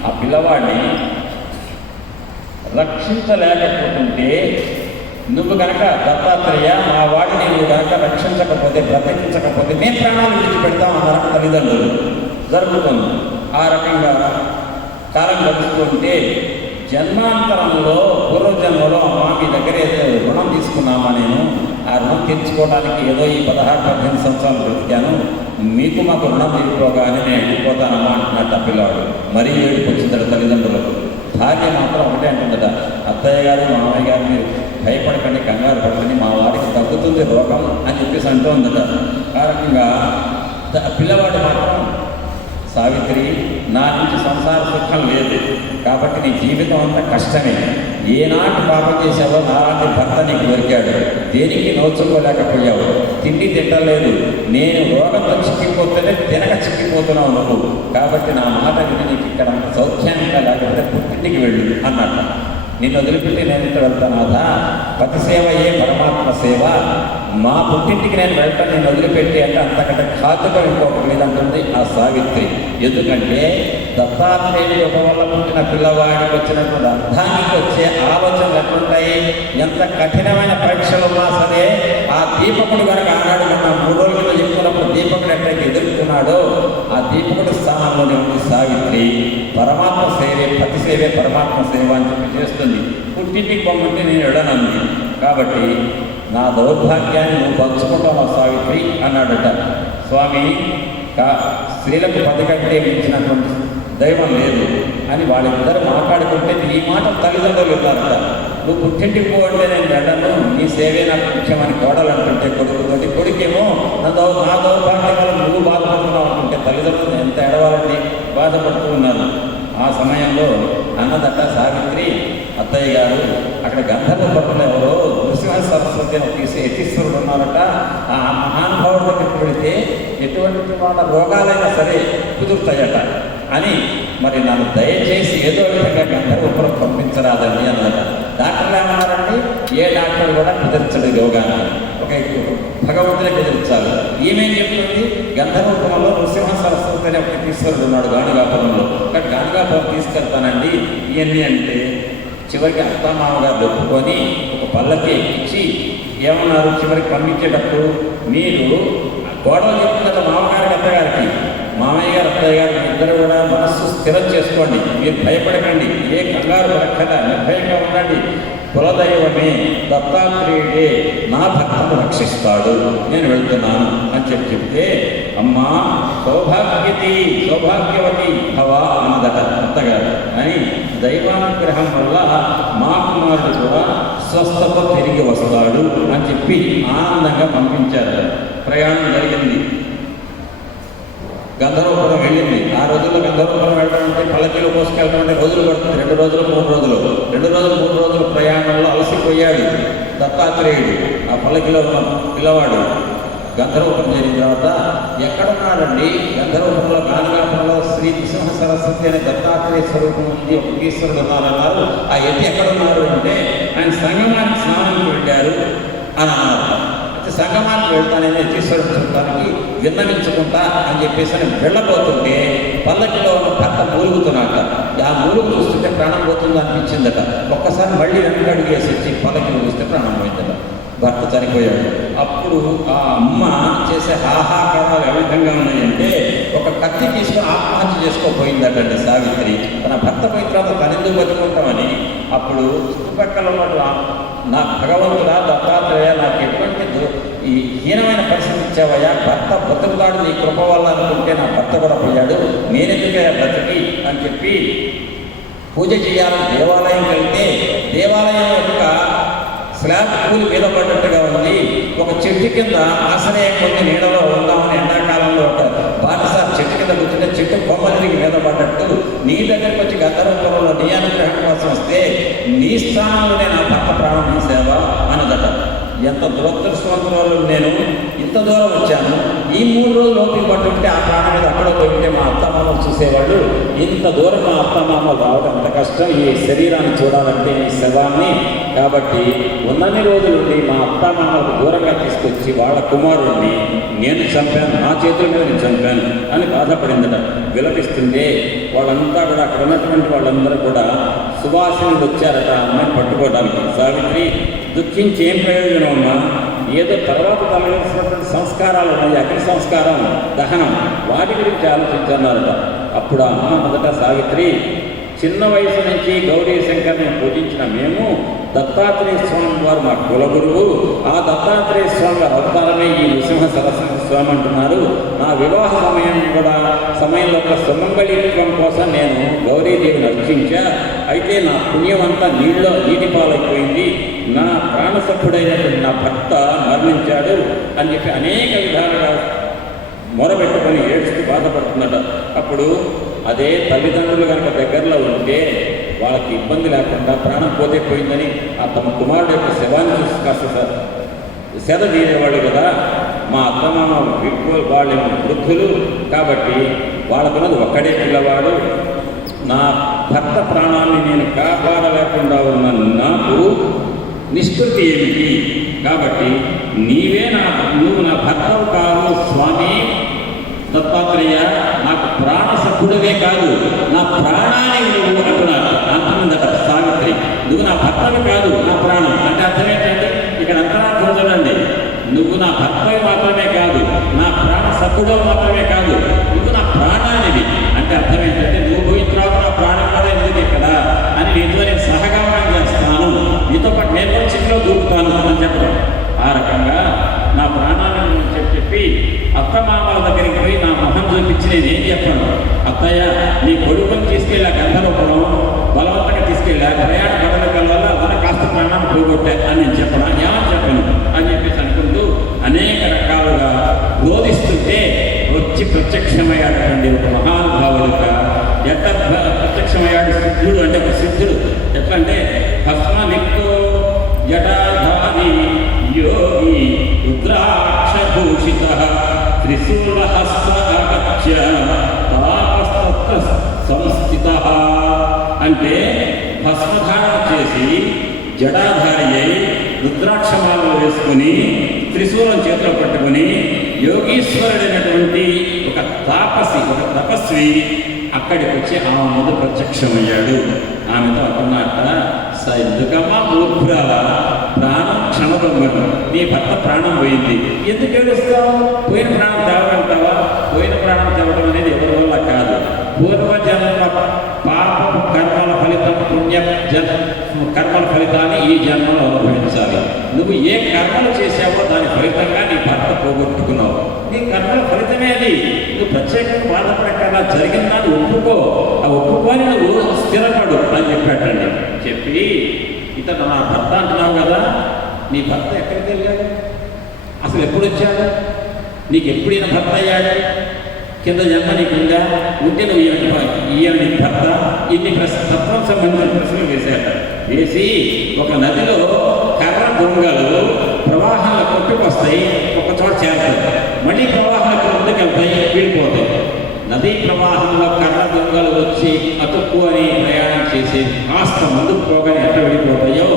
ఆ పిల్లవాడిని రక్షించలేకపోతుంటే, నువ్వు కనుక దత్తాత్రేయ మా వాడిని నువ్వు కనుక రక్షించకపోతే, బ్రతికించకపోతే మేము ప్రాణాలు విడిచిపెడతామన్నారు తల్లిదండ్రులు. జరుగుతుంది. ఆ రకంగా కాలం గడుస్తుంటే జన్మాంతరంలో పూర్వజన్మలో అమ్మా మీ దగ్గర ఏదో రుణం తీసుకున్నామా, నేను ఆ రుణం తీర్చుకోవడానికి ఏదో ఈ 16-18 సంవత్సరాలు బ్రతికాను, మీకు మాకు రుణం తీరుకోగానే నేను వెళ్ళిపోతానమ్మా అంటున్నట్టు ఆ పిల్లవాడు. మరీ ఏడుపు వచ్చిందట తల్లిదండ్రులకు. భార్య మాత్రం ఒకటే అంటుందట, అత్తయ్య గారు మామయ్య గారు మీరు భయపడకండి, కంగారు పడకండి, మా వాడికి తగ్గుతుంది రోగం అని చెప్పేసి అంటూ ఉందట. ఆ రకంగా పిల్లవాడు మాత్రం, సావిత్రి నా నుంచి సంసార సుఖం లేదు కాబట్టి నీ జీవితం అంతా కష్టమే, ఏనాటి పాపం చేసావో నాలాంటి భర్త నీకు దొరికాడు, దేనికి నోచుకోలేకపోయావు, తిండి తింటలేదు, నేను రోగంతో చిక్కిపోతేనే తినక చిక్కిపోతున్నావు నువ్వు, కాబట్టి నా మాట విని నీకు ఇక్కడ అంత సౌఖ్యంగా లేకపోతే పుట్టింటికి వెళ్ళు అన్నట్ట. నిన్ను వదిలిపెట్టి నేను ఇంత వెళ్తానాదా, పతి సేవయే పరమాత్మ సేవ, మా పుట్టింటికి నేను వెళ్తాను నేను వదిలిపెట్టి అంటే అంతకంటే ఖాతుగా ఇంకొకటి లేదంటుంది ఆ సావిత్రి. ఎందుకంటే దత్తాత్రేయుడి యొక్క వల్ల పుట్టిన పిల్లవాడికి వచ్చినటువంటి అర్థానికి వచ్చే ఆలోచనలు ఎట్లుంటాయి, ఎంత కఠినమైన పరీక్షలు ఉన్నా సరే ఆ దీపకుడు కనుక ఆనాడు మనం 3 రోజుల కింద చెప్పుకున్నప్పుడు దీపకుడు ఎట్లయితే ఎదుర్కొన్నాడో ఆ దీపకుడి స్థానంలోనే ఉంది సావిత్రి. పరమాత్మ సేవే, పతి సేవే పరమాత్మ సేవ అని చెప్పి చేస్తుంది. పుట్టింటికి పొమ్మంటే నేను ఎడనంది కాబట్టి నా దౌర్భాగ్యాన్ని నువ్వు పంచుకుంటావా సావిత్రి అన్నాడట. స్వామి, స్త్రీలకు పది కంటే మించినటువంటి దైవం లేదు అని వాళ్ళిద్దరు మాట్లాడుకుంటే ఈ మాట తల్లిదండ్రులు విన్నారట. నువ్వు పుట్టింటికి పోవంటే నేను వెళ్ళను, నీ సేవే నాకు ముఖ్యమని కోడలు అంటుంటే కొడుకుతోటి, కొడుకేమో నా దౌర్భాగ్యం వల్ల నువ్వు బాధపడుతున్నావు అంటుంటే తల్లిదండ్రులు ఎంత ఎడవాలని బాధపడుతూ ఉన్నారు. ఆ సమయంలో అన్నదట సావిత్రి, అత్తయ్య గారు అక్కడ గంధర్వపురంలో ఎవరో నృసింహ సరస్వతి యతీశ్వరుడు ఉన్నారట, ఆ మహానుభావుడి దగ్గరికి వెళితే ఎటువంటి వాళ్ళ రోగాలైనా సరే కుదురుతాయట అని, మరి నన్ను దయచేసి ఏదో విధంగా గంధర్వపురం పంపించరాదండి అన్నదట. డాక్టర్లు ఏమన్నారండి, ఏ డాక్టర్ కూడా కుదిర్చడు యోగాన్ని, ఒక భగవంతుడే కుదిర్చాలి. ఈమెం చెప్తుంది, గంధర్వపురంలో నృసింహ సరస్వతి అనే ఒక ఈశ్వరుడు ఉన్నాడు గాణగాపురంలో, ఇక్కడ గాణగాపురం తీసుకెళ్తానండి ఇవన్నీ అంటే చివరికి అత్తమామగారు ఒప్పుకొని ఒక పల్లకి ఇచ్చి ఏమన్నారు, చివరికి పంపించేటప్పుడు మీరు గొడవలు చెప్తున్నట్టు మామగారికి అత్తగారికి, మామయ్య గారు అత్తయ్య గారు ఇద్దరు కూడా మనస్సు స్థిరం చేసుకోండి, మీరు భయపడకండి, ఏ కంగారు పడకుండా నిర్భయంగా ఉండండి, కులదైవమే దత్తాత్రేయుడే నా భక్తను రక్షిస్తాడు, నేను వెళ్తున్నాను అని చెప్తే అమ్మా సౌభాగ్యవతి భవ అన్నదట అత్తగారు. అని దైవానుగ్రహం వల్ల మా కుమారుడు కూడా స్వస్థత తిరిగి వస్తాడు అని చెప్పి ఆనందంగా పంపించారు. ప్రయాణం జరిగింది, గంధర్వపురం వెళ్ళింది. ఆ రోజుల్లో గంధర్వపురం వెళ్ళడం అంటే పల్లకీలో మోసుకెళ్ళడం అంటే రోజులు పడుతుంది, 2 రోజులు 3 రోజులు. 2 రోజులు 3 రోజుల ప్రయాణంలో అలసిపోయాడు దత్తాత్రేయుడు, ఆ పల్లకీలో ఉన్న పిల్లవాడు. గంధర్వపురం చేరిన తర్వాత ఎక్కడున్నాడండి? గంధర్వపురంలో గానగాపురంలో శ్రీ నృసింహ సరస్వతి అనే దత్తాత్రేయ స్వరూపం ఉంది, ఒక ఈశ్వరుడు ఉన్నారన్నారు. ఆ ఎత్తి ఎక్కడున్నారు అంటే ఆయన సంగమానికి స్నానానికి వెళ్ళారు అని అన్నారు. అయితే సంగమానికి వెళ్తానని ఈశ్వరుడు చూడటానికి విన్నవించుకుంటా అని చెప్పేసి అని వెళ్ళబోతుంటే పల్లకిలో ఉన్న భర్త మూలుగుతున్నట. ఆ మూలుగు చూస్తుంటే ప్రాణం పోతుంది అనిపించిందట. ఒక్కసారి మళ్ళీ వెనక అడిగేసి వచ్చి పల్లకిలో చూస్తే ప్రాణం పోయిందట. భర్త చనిపోయాడు. అప్పుడు ఆ అమ్మ చేసే హాహాకారాలు ఏ విధంగా ఉన్నాయంటే ఒక కత్తి తీసుకుని ఆత్మహత్య చేసుకోపోయిందటండి సావిత్రి. తన భర్త పోయిన తర్వాత తనెందుకు బతుకుంటామని అప్పుడు చుట్టుపక్కల ఉన్న నా భగవంతుడా దత్తాత్రేయ నాకు ఎటువంటి ఈ హీనమైన పరిస్థితి ఇచ్చావయ్యా, భర్త బ్రతుకుతాడు నీ కృప వల్ల అనుకుంటే నా భర్త కూడా పోయాడు, నేనెందుకే బ్రతికి అని చెప్పి పూజ చేయాలని దేవాలయం వెళ్తే దేవాలయం యొక్క స్లాబ్ కూలి మీద పడ్డట్టుగా ఉంది. ఒక చెట్టు కింద ఆశ్రయం పొంది నీడలో ఉందామని ఎండాకాలంలో ఒక బాటసారి చెట్టు కింద కూర్చుంటే చెట్టు కొమ్మలికి మీద పడ్డట్టు నీ దగ్గరికి వచ్చి గంధర్వపురంలో నీ అనుగ్రహం కోసం వస్తే నీ స్థానంలోనే నా భర్త ప్రాణం తీసేవా అన్నదట. ఎంత దురదృష్టవంతురాలు నేను, ఇంత దూరం వచ్చాను, ఈ 3 రోజులు లోపలికి పట్టుంటే ఆ ప్రాణం మీద అక్కడ పోయింటే మా అత్తమామలు చూసేవాళ్ళు. ఇంత దూరం మా అత్తమామలు రావడం అంత కష్టం, ఈ శరీరాన్ని చూడాలంటే ఈ శవాన్ని. కాబట్టి ఉన్నన్ని రోజులుండి మా అత్తమామలకు దూరంగా తీసుకొచ్చి వాళ్ళ కుమారుడిని నేను చంపాను, నా చేతుల మీద నేను చంపాను అని బాధపడిందట. విలపిస్తుంటే వాళ్ళంతా కూడా అక్కడ ఉన్నటువంటి వాళ్ళందరూ కూడా సుభాషణుడు వచ్చారట అమ్మాయిని పట్టుకోవడానికి. సావిత్రి దుఃఖించి ఏం ప్రయోజనం అమ్మా, ఏదో తర్వాత తలవేసినటువంటి సంస్కారాలు ఉన్నాయి, అగ్ని సంస్కారం, దహనం, వాటి గురించి ఆలోచించన్నారట. అప్పుడు ఆ అమ్మ మొదట సావిత్రి, చిన్న వయసు నుంచి గౌరీ శంకర్ని పూజించిన మేము దత్తాత్రేయ స్వామి వారు మా కులగురువు, ఆ దత్తాత్రేయ స్వామి వారి అవతారమే ఈ నృసింహ సరస్వతి స్వామి అంటున్నారు. నా వివాహ సమయంలో ఒక సుమంగళీత్వం కోసం నేను గౌరీదేవిని అర్చించా. అయితే నా పుణ్యం అంతా నీటి పాలైపోయింది, నా ప్రాణసఖుడైనటువంటి నా భర్త మరణించాడు అని చెప్పి అనేక విధాలుగా మొరబెట్టుకొని ఏడుస్తూ బాధపడుతున్నట. అప్పుడు అదే తల్లిదండ్రులు కనుక దగ్గరలో ఉంటే వాళ్ళకి ఇబ్బంది లేకుండా ప్రాణం పోతే పోయిందని ఆ తమ కుమారుడు యొక్క శవాన్ని చూసి కాస్త సేద తీరేవాళ్ళు కదా. మా అత్తమామ వాళ్ళు వృద్ధులు కాబట్టి వాళ్ళకున్నది ఒక్కడే పిల్లవాడు, నా భర్త ప్రాణాన్ని నేను కాపాడలేకుండా ఉన్న నాకు నిష్కృతి ఏమిటి? కాబట్టి నువ్వు నా భర్తవు కావు స్వామి దత్తాత్రేయ, నాకు ప్రాణసఖుడవే కాదు నా ప్రాణాన్ని నువ్వు అంటున్నారు. అంటున్నదట సావిత్రి, నువ్వు నా భర్తవి కాదు నా ప్రాణం అంటే అర్థం ఏంటంటే ఇక్కడ అంతరార్థం చూడండి, నువ్వు నా భర్తవి మాత్రమే కాదు, నా ప్రాణసఖుడవు మాత్రమే కాదు, నువ్వు నా ప్రాణానివి అంటే అర్థం ఏంటంటే నువ్వు పోయిన తర్వాత నా ప్రాణం కూడా ఎందుకు ఇక్కడ అని నీతో నేను సహగమనం చేస్తాను, నీతో పాటు నేను కూడా చిట్లో దూకుతాను అని చెప్పడం. ఆ రకంగా నా ప్రాణాలను చెప్పి అత్తమామల దగ్గరికి పోయి నా మొహం చూపించి నేను ఏం చెప్పాను, అత్తయ్య నీ కొడుకుని తీసుకెళ్ళా గంధర్వపురం బలవంతంగా తీసుకెళ్ళా, ప్రయాణ పడడం వల్ల అతను కాస్త ప్రాణాన్ని పోగొట్టా అని నేను చెప్పను, ఏమని చెప్పను అని చెప్పేసి అనుకుంటూ అనేక రకాలుగా బోధిస్తుంటే వచ్చి ప్రత్యక్షమయ్యాడండి ఒక మహానుభావుడుగా. ఎట్లా ప్రత్యక్షమయ్యాడు సిద్ధుడు అంటే ఒక సిద్ధుడు ఎట్లా అంటే భస్మలిక్తో జటాధారి యోగి రుద్రాక్షభూషిత త్రిశూలహస్త ఆగత్య తాపస్తత్ర సంస్థిత అంటే భస్మధారణ చేసి జటాధారి అయి రుద్రాక్షమాలను వేసుకుని త్రిశూలం చేతిలో పట్టుకుని యోగీశ్వరుడైనటువంటి ఒక తాపసి ఒక తపస్వి అక్కడికి వచ్చి ఆమె ముందు ప్రత్యక్షమయ్యాడు. ఆమెతో అంటున్నట్ట, ఎందుకమ్మా మూర్ఖురాలా, ప్రాణం క్షణభంగం, నీ భర్త ప్రాణం పోయింది, ఎందుకు ఏడుస్తావు? పోయిన ప్రాణం తేవగలుగుతావా? పోయిన ప్రాణం తేవడం అనేది ఎవరి వల్ల కాదు. పూర్వజన్మ పాప కర్మల ఫలితం, పుణ్య కర్మల ఫలితాన్ని ఈ జన్మలో అనుభవించాలి. నువ్వు ఏ కర్మలు చేశావో దాని ఫలితంగా నీ భర్త పోగొట్టుకున్నావు, నీ కర్మల ఫలితమే అది. నువ్వు ప్రత్యేకంగా బాధపడకుండా జరిగిందని ఒప్పుకో, ఆ ఒప్పుకొని నువ్వు స్థిరపడు అని చెప్పాడండి. చెప్పి ఇతను నా భర్త అంటున్నావు కదా, నీ భర్త ఎక్కడికి వెళ్ళాడు, అసలు ఎప్పుడు వచ్చాడు, నీకు ఎప్పుడైనా భర్త అయ్యాడు, కింద జన్మ నీకుందా, ఉంటే నువ్వు ఈయన నీ భర్త, ఇన్ని తత్వం సంబంధించిన ప్రశ్నలు వేశాడు. వేసి ఒక నదిలో కర్ర దొంగలు ప్రవాహ ప్రవాహాలు కొట్టుకొస్తాయి, ఒక చోట చేరుతాయి, మళ్ళీ ప్రవాహాలకు ముందుకెళ్తాయి, వెళ్ళిపోతాయి. నదీ ప్రవాహంలో కర్ర దొంగలు వచ్చి అతుక్కు అని ప్రయాణం చేసి కాస్త ముందుకు పోగానే ఎట్లా వెళ్ళిపోతాయో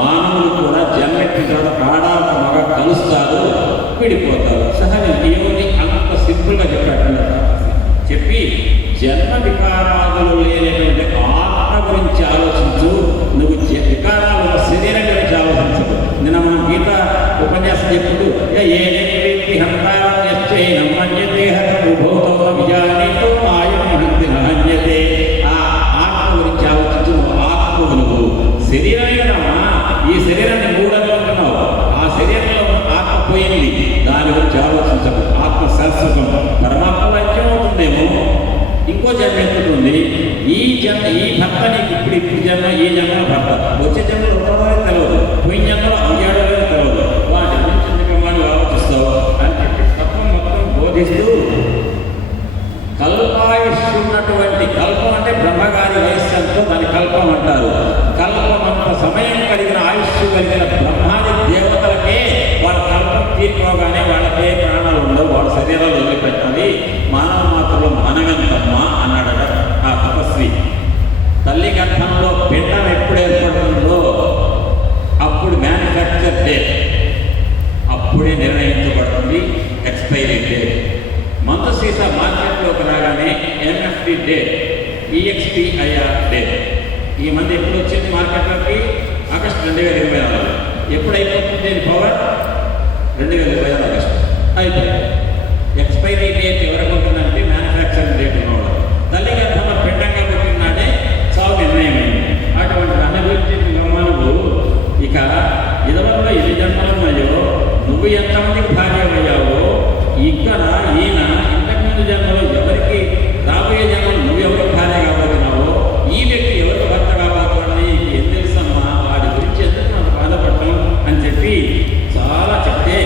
మానవులు కూడా జన్మెట్టిన తర్వాత ఆడ మగ కలుస్తారు, విడిపోతారు. సహజం. దేవుని అంత సింపుల్గా చెప్పాడు. చెప్పి జన్మ వికారాలు లేనటువంటి ఆత్మ గురించి ఆలోచించు, నువ్వు వికారాలు శరీరం గురించి ఆలోచించదు. నిన్న మనం గీత ఉపన్యాసం చెప్పుడు ఏ ఆత్మ గురించి ఆలోచించు. ఆత్మ నువ్వు శరీరమేనమ్మా, ఈ శరీరాన్ని మూడనుకుంటున్నావు, ఆ శరీరంలో ఆత్మ పోయింది, దాని గురించి ఆలోచించదు. ఆత్మ శాశ్వతం, పరమాత్మ ఐక్యం అవుతుందేమో, ఇంకో జన్మ ఎత్తుతుంది. ఈ భర్త నీకు ఇప్పుడు జన్మ, ఈ జన్మలో భర్త, వచ్చే జన్మలో ఉండడమే తెలియదు, పోయిన జన్మలో అయ్యాడమే తెలియదు. వాటి గురించి ఎందుకమ్మని ఆలోచిస్తావు అని చెప్పి తత్వం మొత్తం బోధిస్తూ కల్పాయుష్యున్నటువంటి, కల్పం అంటే బ్రహ్మగారి వయస్సు ఎంతో దాని కల్పం అంటారు. కల్పమంత సమయం కలిగిన ఆయుష్ కలిగిన బ్రహ్మాది దేవతలకే వాళ్ళ కల్పం తీర్చుకోగానే వాళ్ళకే ప్రాణాలు ఉండవు, వాళ్ళ శరీరాలు వదిలిపెట్టాలి. మానవ మాత్రలో మనగంతమ్మా అన్నాడట ఆ తపస్వి. తల్లి గర్భంలో పిండం ఎప్పుడు ఏర్పడుతుందో అప్పుడు మ్యానుఫ్యాక్చర్ డేట్ అప్పుడే నిర్ణయించబడుతుంది, ఎక్స్పైరీ డేట్. మందు సీసా మార్కెట్లోకి రాగానే ఎన్ఎఫ్టి డేట్, ఈఎక్స్పిఐఆర్ డేట్. ఈ మంది ఎప్పుడు వచ్చింది మార్కెట్లోకి? ఆగస్టు 2024. ఎప్పుడు అయిపోతుంది దీని పవర్? 2026 ఆగస్టు అయిపోయింది. ఎక్స్పైరీ డేట్ ఎవరికి ఉంటుందంటే మ్యానుఫ్యాక్చరింగ్ డేట్ ఉన్నవాడు. తల్లి గర్భంలో పిండంగా పెట్టినాడే చావు నిర్ణయమైంది. అటువంటి అనుభూతి నువ్వు ఇక ఇదవల్లో ఎన్ని జన్మలు ఉన్నాయో, నువ్వు ఎంతమందికి భార్యమయ్యావో, ఇక్కడ ఈయన ఇంతకుముందు జన్మలో ఎవరికి, రాబోయే జన్మలో నువ్వెవరికి భార్య కాబోతున్నావో, ఈ వ్యక్తి ఎవరికి భర్త కాబోతున్నాడని ఏం తెలుసమ్మా, వాడి గురించి ఎందుకు మనం బాధపడటం అని చెప్పి చాలా చెప్తే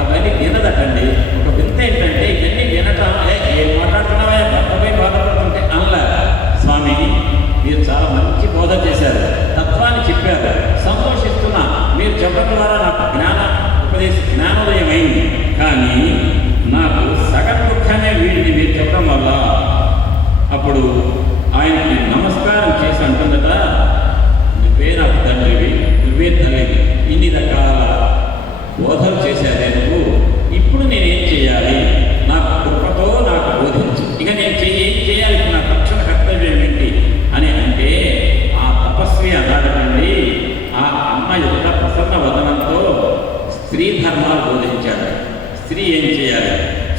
అవన్నీ వినదటండి. ఒక వింత ఏంటంటే ఇవన్నీ వినటం, ఏం మాట్లాడుతున్నావా భర్తపై బాధపడుతుంటే అనలా. స్వామి మీరు చాలా మంచి బోధ చేశారు, తత్వాన్ని చెప్పారు, సంతోషిస్తున్నా. మీరు చెప్పడం ద్వారా నాకు జ్ఞానోదయం అయింది. కానీ నాకు సగం దుఃఖమే వీడిని మీరు చెప్పడం వల్ల. అప్పుడు ఆయనకి నమస్కారం చేసి అంటుందట, నువ్వే నాకు తండ్రివి, నువ్వే తల్లివి, ఇన్ని రకాల బోధలు చేశారే నువ్వు, ఇప్పుడు నేనేం చేయాలి, నాకు కృపతో నాకు బోధించు, ఇక నేను ఏం చేయాలి, నా తక్షణ కర్తవ్యం ఏంటి అని అంటే ఆ తపస్వి అన్నాడండి. ఆ అమ్మ యొక్క ప్రసన్న వదనంతో స్త్రీ ధర్మాలు బోధించాడు. స్త్రీ ఏం చేయాలి?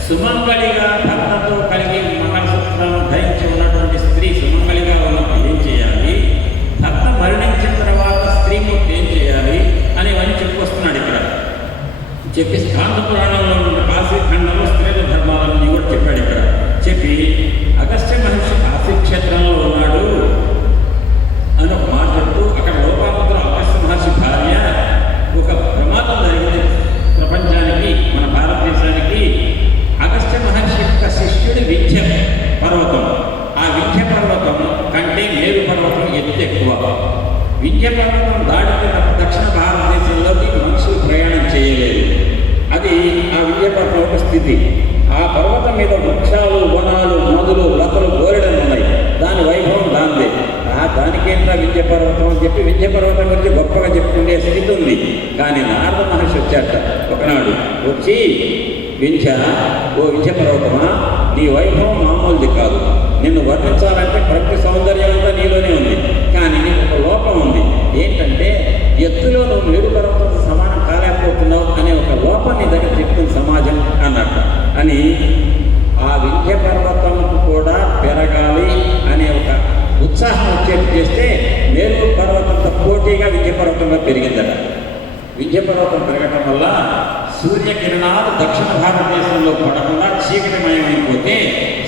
సుమంగళిగా భర్తతో కలిగి మంగళసూత్రాలను ధరించి ఉన్నటువంటి స్త్రీ సుమంగళిగా ఉన్నప్పుడు ఏం చేయాలి, భర్త మరణించిన తర్వాత స్త్రీమూర్తి ఏం చేయాలి అనేవన్నీ చెప్పుకొస్తున్నాడు ఇక్కడ. చెప్పి స్కాంద పురాణంలో ఉన్న కాశీఖండంలో స్త్రీల ధర్మాలన్నీ కూడా చెప్పాడు ఇక్కడ. చెప్పి అగస్త్య మహర్షి కాశీ క్షేత్రంలో ఉన్నాడు అని ఒక మాట్లాడుతూ అక్కడ లోపాముద్ర అగస్త్య మహర్షి భార్య ఒక ప్రమాదం జరిగింది ప్రపంచానికి, మన భారతదేశానికి. అగస్త్య మహర్షి యొక్క శిష్యుడి వింధ్య పర్వతం, ఆ వింధ్య పర్వతం కంటే మేరు పర్వతం ఎత్తు ఎక్కువ. వింధ్య పర్వతం దాటిన దక్షిణ భారతదేశంలోకి మనుషులు ప్రయాణం చేయలేదు. అది ఆ వింధ్య పర్వతం స్థితి. ఆ పర్వతం మీద వృక్షాలు, వనాలు, నదులు, లతలు గోరెడలు ఉన్నాయి. దాని వైభవం దాందే. దానికేంట్రా వింధ్య పర్వతం అని చెప్పి వింధ్య పర్వతం గురించి గొప్పగా చెప్పుకునే స్థితి ఉంది. కానీ నారద మహర్షి వచ్చాట ఒకనాడు. వచ్చి ఓ వింధ్య పర్వతమా, నీ వైభవం మామూలుది కాదు, నిన్ను వర్ణించాలంటే ప్రకృతి సౌందర్యం అంతా నీలోనే ఉంది, కానీ నీకు ఒక లోపం ఉంది. ఏంటంటే ఎత్తులో నువ్వు మేరు పర్వతంతో సమానం కాలేకపోతున్నావు అనే ఒక లోపం నీ దగ్గర చెప్తుంది సమాజం అన్నట్టు అని. ఆ వింధ్య పర్వతంకు కూడా పెరగాలి అనే ఒక ఉత్సాహం వచ్చేట్టు చేస్తే మేరు పర్వతంతో పోటీగా వింధ్య పర్వతంలో పెరిగిందట. వింధ్య పర్వతం పెరగటం వల్ల సూర్యకిరణాలు దక్షిణ భారతదేశంలో పడకుండా చీకటిమయమైపోతే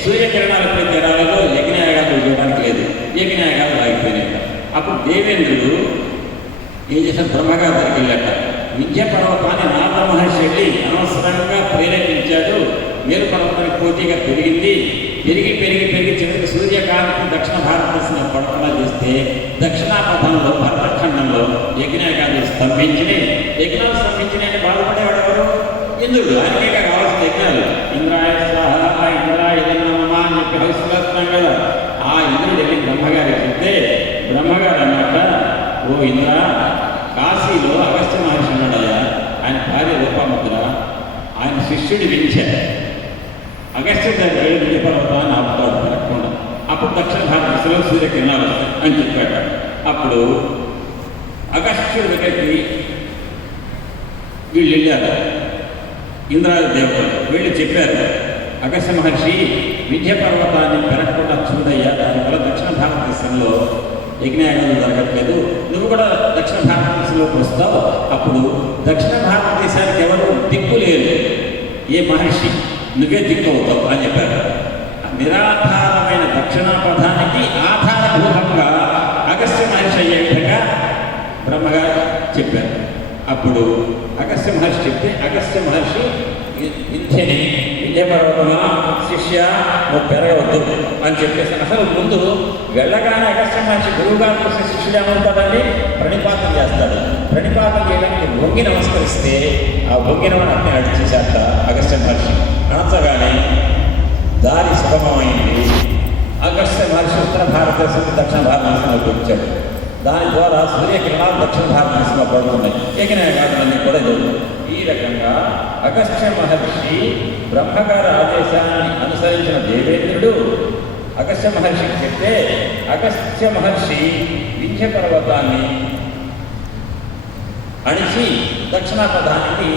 సూర్యకిరణాలపై తెరాలలో యజ్ఞయాగాలు చేయడానికి లేదు, యజ్ఞయాగాలు ఆగిపోయినాయి. అప్పుడు దేవేంద్రుడు ఏం చేసిన బ్రహ్మగారి దగ్గరికి వెళ్ళట. వింధ్య పర్వతాన్ని నారద మహర్షి వెళ్ళి అనవసరంగా ప్రేరేపించాడు. మేరు పర్వతానికి పోటీగా పెరిగింది. పెరిగి చివరికి సూర్యకాంతి దక్షిణ భారతదేశంలో పడకుండా చేస్తే దక్షిణాపథంలో భరతఖండంలో యజ్ఞాలు స్తంభించినాయి. యజ్ఞాలు స్తంభించినాయని బాధపడేవాడు ఎవరు? ఇంద్రుడు. ఆయనకే కావాల్సిన యజ్ఞాలు. ఇంద్రాయ స్వాహ, ఇంద్రాయ నమః అని చెప్పి హరిస్తున్నాం కదా. ఆ ఇంద్రుడు వెళ్ళి బ్రహ్మగారి చెప్తే బ్రహ్మగారు అన్నమాట, ఓ ఇంద్ర, కాశీలో అగస్త్య మహర్షి ఉన్నాడయ్యా, ఆయన భార్య లోపాముద్ర, ఆయన శిష్యుడి వించారు. అగస్త్య దగ్గర పర్వతాన్ని ఆపుతాడు తిరగకుండా. అప్పుడు దక్షిణ భారతదేశంలో సూర్యకిరణాలు వస్తాయి అని చెప్పాడు. అప్పుడు అగస్త్యుడి దగ్గరికి వీళ్ళు వెళ్ళారు, ఇంద్రాది దేవతలు వీళ్ళు చెప్పారు, అగస్త్య మహర్షి వింధ్య పర్వతాన్ని పెరగకుండా చూడయ్యా, దానివల్ల దక్షిణ భారతదేశంలో యజ్ఞయాగాలు జరగట్లేదు, నువ్వు కూడా దక్షిణ భారతదేశంలోకి వస్తావు, అప్పుడు దక్షిణ భారతదేశానికి ఎవరు దిక్కు లేదు, ఏ మహర్షి నువ్వే దిక్కు అవుతావు అని చెప్పారు. నిరాధారమైన దక్షిణాపథానికి ఆధారభూతంగా అగస్త్య మహర్షి అయ్యే విధంగా బ్రహ్మగారు చెప్పారు. అప్పుడు అగస్త్య మహర్షి చెప్తే అగస్త్య మహర్షి విద్యని విద్యపర్వతమా శిష్య నువ్వు పెరగవద్దు అని చెప్పేసి అసలు ముందు వెళ్ళగానే అగస్త్య మహర్షి గురువుగారు చూసే శిష్యుడు ఏమవుతాడండి, ప్రణిపాతం చేస్తాడు. ప్రణిపాతం చేయడానికి వంగి నమస్కరిస్తే ఆ వంగినవని అట్నే నడిచేశాక అగస్త్య మహర్షి అనచగానే దారి సుగమమైంది. అగస్త్య మహర్షి ఉత్తర భారతదేశం దక్షిణ భారతదేశంలోకి వచ్చాడు. దాని ద్వారా సూర్యకిరణాలు దక్షిణ భారతదేశంలో పడుతున్నాయి. యజ్ఞయాగాలన్నీ కూడా జరుగుతాయి. ఈ రకంగా అగస్త్య మహర్షి బ్రహ్మగారి ఆదేశాన్ని అనుసరించిన దేవేంద్రుడు అగస్త్య మహర్షికి చెప్తే అగస్త్య మహర్షి వింధ్య పర్వతాన్ని అణిచి దక్షిణాపథానికి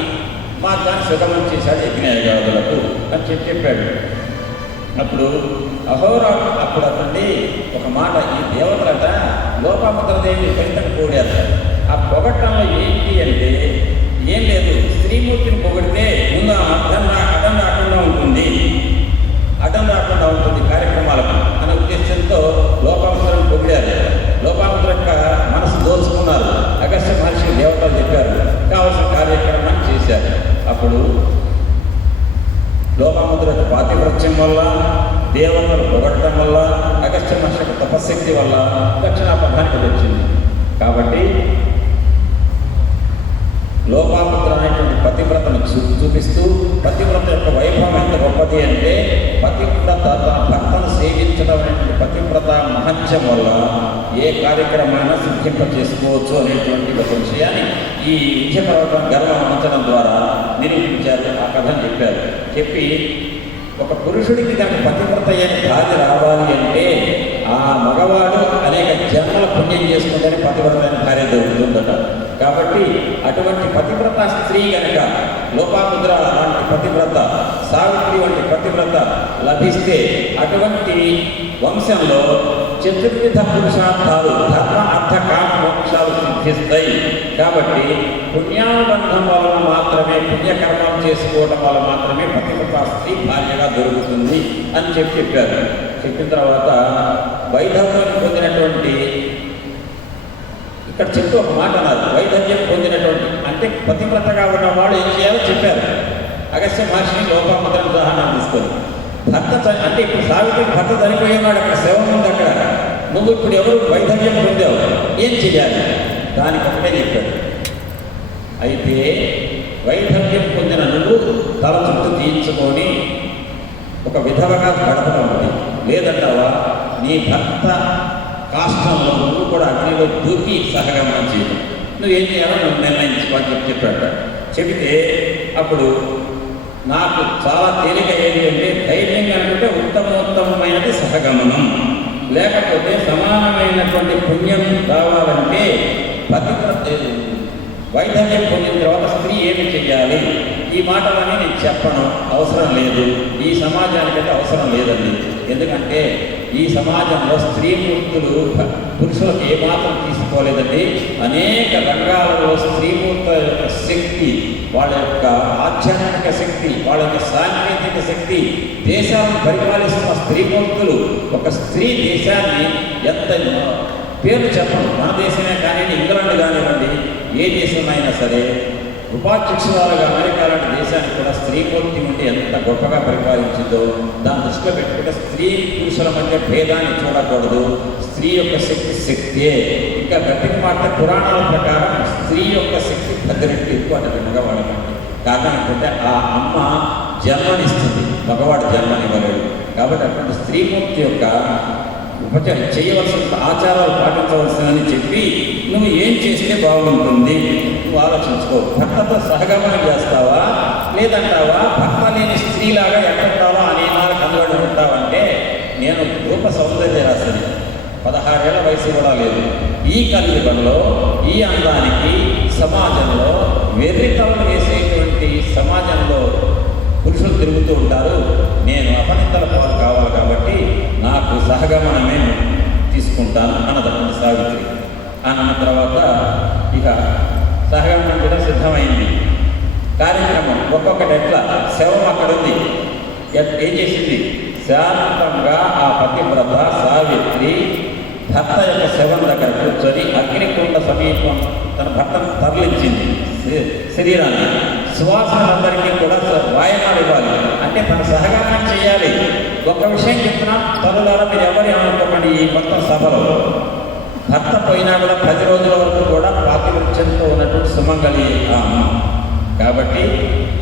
మార్గాన్ని సుగమం చేశాడు యజ్ఞయాగాదులకు అని చెప్పాడు. అప్పుడు అప్పుడు అతన్ని ఒక మాట, ఈ దేవతలట లోపాముద్రదేవి ఫలితం కూడారు. ఆ పొగట్టంలో ఏంటి అంటే ఏం లేదు, స్త్రీమూర్తిని పొగిడితే ముందు అడ్డం రాకుండా ఉంటుంది కార్యక్రమాలకు అనే ఉద్దేశంతో లోపాముద్రను పొగిడారు. లోపాముద్ర యొక్క మనసు దోచుకున్నారు. అగస్త్య మహర్షి దేవతలు చెప్పారు, కావలసిన కార్యక్రమాన్ని చేశారు. అప్పుడు లోపాముద్ర పాతివ్రత్యం వల్ల, దేవతలు పొగడటం వల్ల, అగస్త్య మహర్షి తపశక్తి వల్ల దక్షిణాపథానికి వచ్చింది. కాబట్టి లోపాముద్ర అనేటువంటి పతివ్రతను చూపిస్తూ, పతివ్రత యొక్క వైభవం ఎంత గొప్పది అంటే పతివ్రత తన భర్తను సేవించడం అనేటువంటి పతివ్రత మహత్యం వల్ల ఏ కార్యక్రమాన్ని సిద్ధింప చేసుకోవచ్చు అనేటువంటి ఒక విషయాన్ని ఈ వింధ్య పర్వతం గర్వం ఉంచడం ద్వారా నిరూపించారు. ఆ కథను చెప్పారు. చెప్పి ఒక పురుషుడికి దాని పతివ్రత అయిన భార్య రావాలి అంటే ఆ మగవాడు అనేక జన్మల పుణ్యం చేసుకుంటేనే పతివ్రత అయిన భార్య దొరుకుతుందట. కాబట్టి అటువంటి పతివ్రత స్త్రీ కనుక లోపాముద్ర లాంటి పతివ్రత, సావిత్రి వంటి పతివ్రత లభిస్తే అటువంటి వంశంలో చతుర్విధ పురుషార్థాలు ధర్మ అర్థ కామ మోక్షాలు సిద్ధిస్తాయి. కాబట్టి పుణ్యానుబంధం వలన మాత్రమే, పుణ్యకర్మం చేసుకోవడం వల్ల మాత్రమే పతివ్రత స్త్రీ భార్యగా దొరుకుతుంది అని చెప్పారు. చెప్పిన తర్వాత వైధవ్యం పొందినటువంటి, ఇక్కడ చెప్తూ ఒక మాట అన్నారు, వైధవ్యం పొందినటువంటి అంటే పతివ్రతగా ఉన్నవాడు ఏం చేయాలో చెప్పారు. అగస్త్య మహర్షిని లోపాముద్రను ఉదాహరణ తీసుకొని భర్త అంటే ఇప్పుడు సావిత్రికి భర్త చనిపోయేవాడు, అక్కడ శవం ఉంది, అక్కడ నువ్వు ఇప్పుడు ఎవరు వైధవ్యం పొందావు, ఏం చేయాలి, దానికి ఒకటే చెప్పాడు. అయితే వైధవ్యం పొందిన నువ్వు తల చుట్టూ తీయించుకొని ఒక విధవగా గడపడం ఉంది, లేదంటావా నీ భర్త కాష్టంలో నువ్వు కూడా అగ్నిలో దూకి సహగమనం చేయడం, నువ్వేం చేయాలో నువ్వు నిర్ణయించుకోని చెప్పాడు. చెబితే అప్పుడు నాకు చాలా తేలిక ఏది అంటే ధైర్యం అనుకుంటే ఉత్తమోత్తమైనది సహగమనం, లేకపోతే సమానమైనటువంటి పుణ్యం రావాలంటే వైధవ్యం పొందిన తర్వాత స్త్రీ ఏమి చెయ్యాలి, ఈ మాటలని నేను చెప్పను, అవసరం లేదు, ఈ సమాజానికైతే అవసరం లేదండి. ఎందుకంటే ఈ సమాజంలో స్త్రీమూర్తులు పురుషులకు ఏమాత్రం తీసుకోలేదండి. అనేక రంగాలలో స్త్రీమూర్తుల యొక్క శక్తి, వాళ్ళ యొక్క ఆధ్యాత్మిక శక్తి, వాళ్ళ యొక్క సాంకేతిక శక్తి, దేశాలను పరిపాలిస్తున్న స్త్రీమూర్తులు ఒక స్త్రీ దేశాన్ని ఎంత పేర్లు చెప్పండి, మన దేశమే కానివ్వండి, ఇంగ్లాండ్ కానివ్వండి, ఏ దేశమైనా సరే ఉపాధ్యక్షురాలుగా అమెరికా లాంటి దేశానికి కూడా స్త్రీమూర్తి ఉండి ఎంత గొప్పగా పరిపాలించిందో దాన్ని దృష్టిలో పెట్టుకుంటే స్త్రీ పురుషుల మధ్య భేదాన్ని చూడకూడదు. స్త్రీ యొక్క శక్తే. ఇంకా గట్టిగా మాట పురాణాల ప్రకారం స్త్రీ యొక్క శక్తి 10 రెట్లు ఎక్కువ అంటే మగవాడకండి. కారణం ఏంటంటే ఆ అమ్మ జన్మనిస్తుంది, మగవాడు జన్మనివ్వలేడు. కాబట్టి అటువంటి స్త్రీమూర్తి యొక్క చేయవలసిన ఆచారాలు పాటించవలసిందని చెప్పి నువ్వు ఏం చేస్తే బాగుంటుంది నువ్వు ఆలోచించుకో. భర్తతో సహగమనం చేస్తావా లేదంటావా భర్త లేని స్త్రీలాగా ఎక్కడుంటావా అనే నాలుగు కనుగొని ఉంటావంటే నేను రూప సౌందర్య రాశని 16 ఏళ్ల వయసు కూడా లేదు. ఈ కలియుగంలో ఈ అందానికి సమాజంలో వెర్రితలను వేసేటువంటి సమాజంలో పురుషులు తిరుగుతూ ఉంటారు. నేను అపనిందల పాలు కావాలి కాబట్టి నాకు సహగమనమే తీసుకుంటాను అన్నదన్నది సావిత్రి. అన్న తర్వాత ఇక సహగమనం కూడా సిద్ధమైంది. కార్యక్రమం ఒక్కొక్కటి ఎట్లా శవం అక్కడ ఉంది. ఏం చేసింది? శాంతంగా ఆ పతివ్రత సావిత్రి భర్త యొక్క శవం దగ్గర కూర్చొని అగ్నికుండ సమీపం తన భర్తను తరలించింది. శరీరాన్ని సువాసనలందరికీ కూడా వాయనాలు ఇవ్వాలి. అంటే తన సహగమనం చేయాలి. ఒక విషయం చెప్తున్నా తరులారా మీరు ఎవరి అనుకోకండి. ఈ మొత్తం సభలో భర్త పోయినా కూడా 10 రోజుల వరకు కూడా పాతివృత్యంతో ఉన్నటువంటి సుమంగళి అమ్మ. కాబట్టి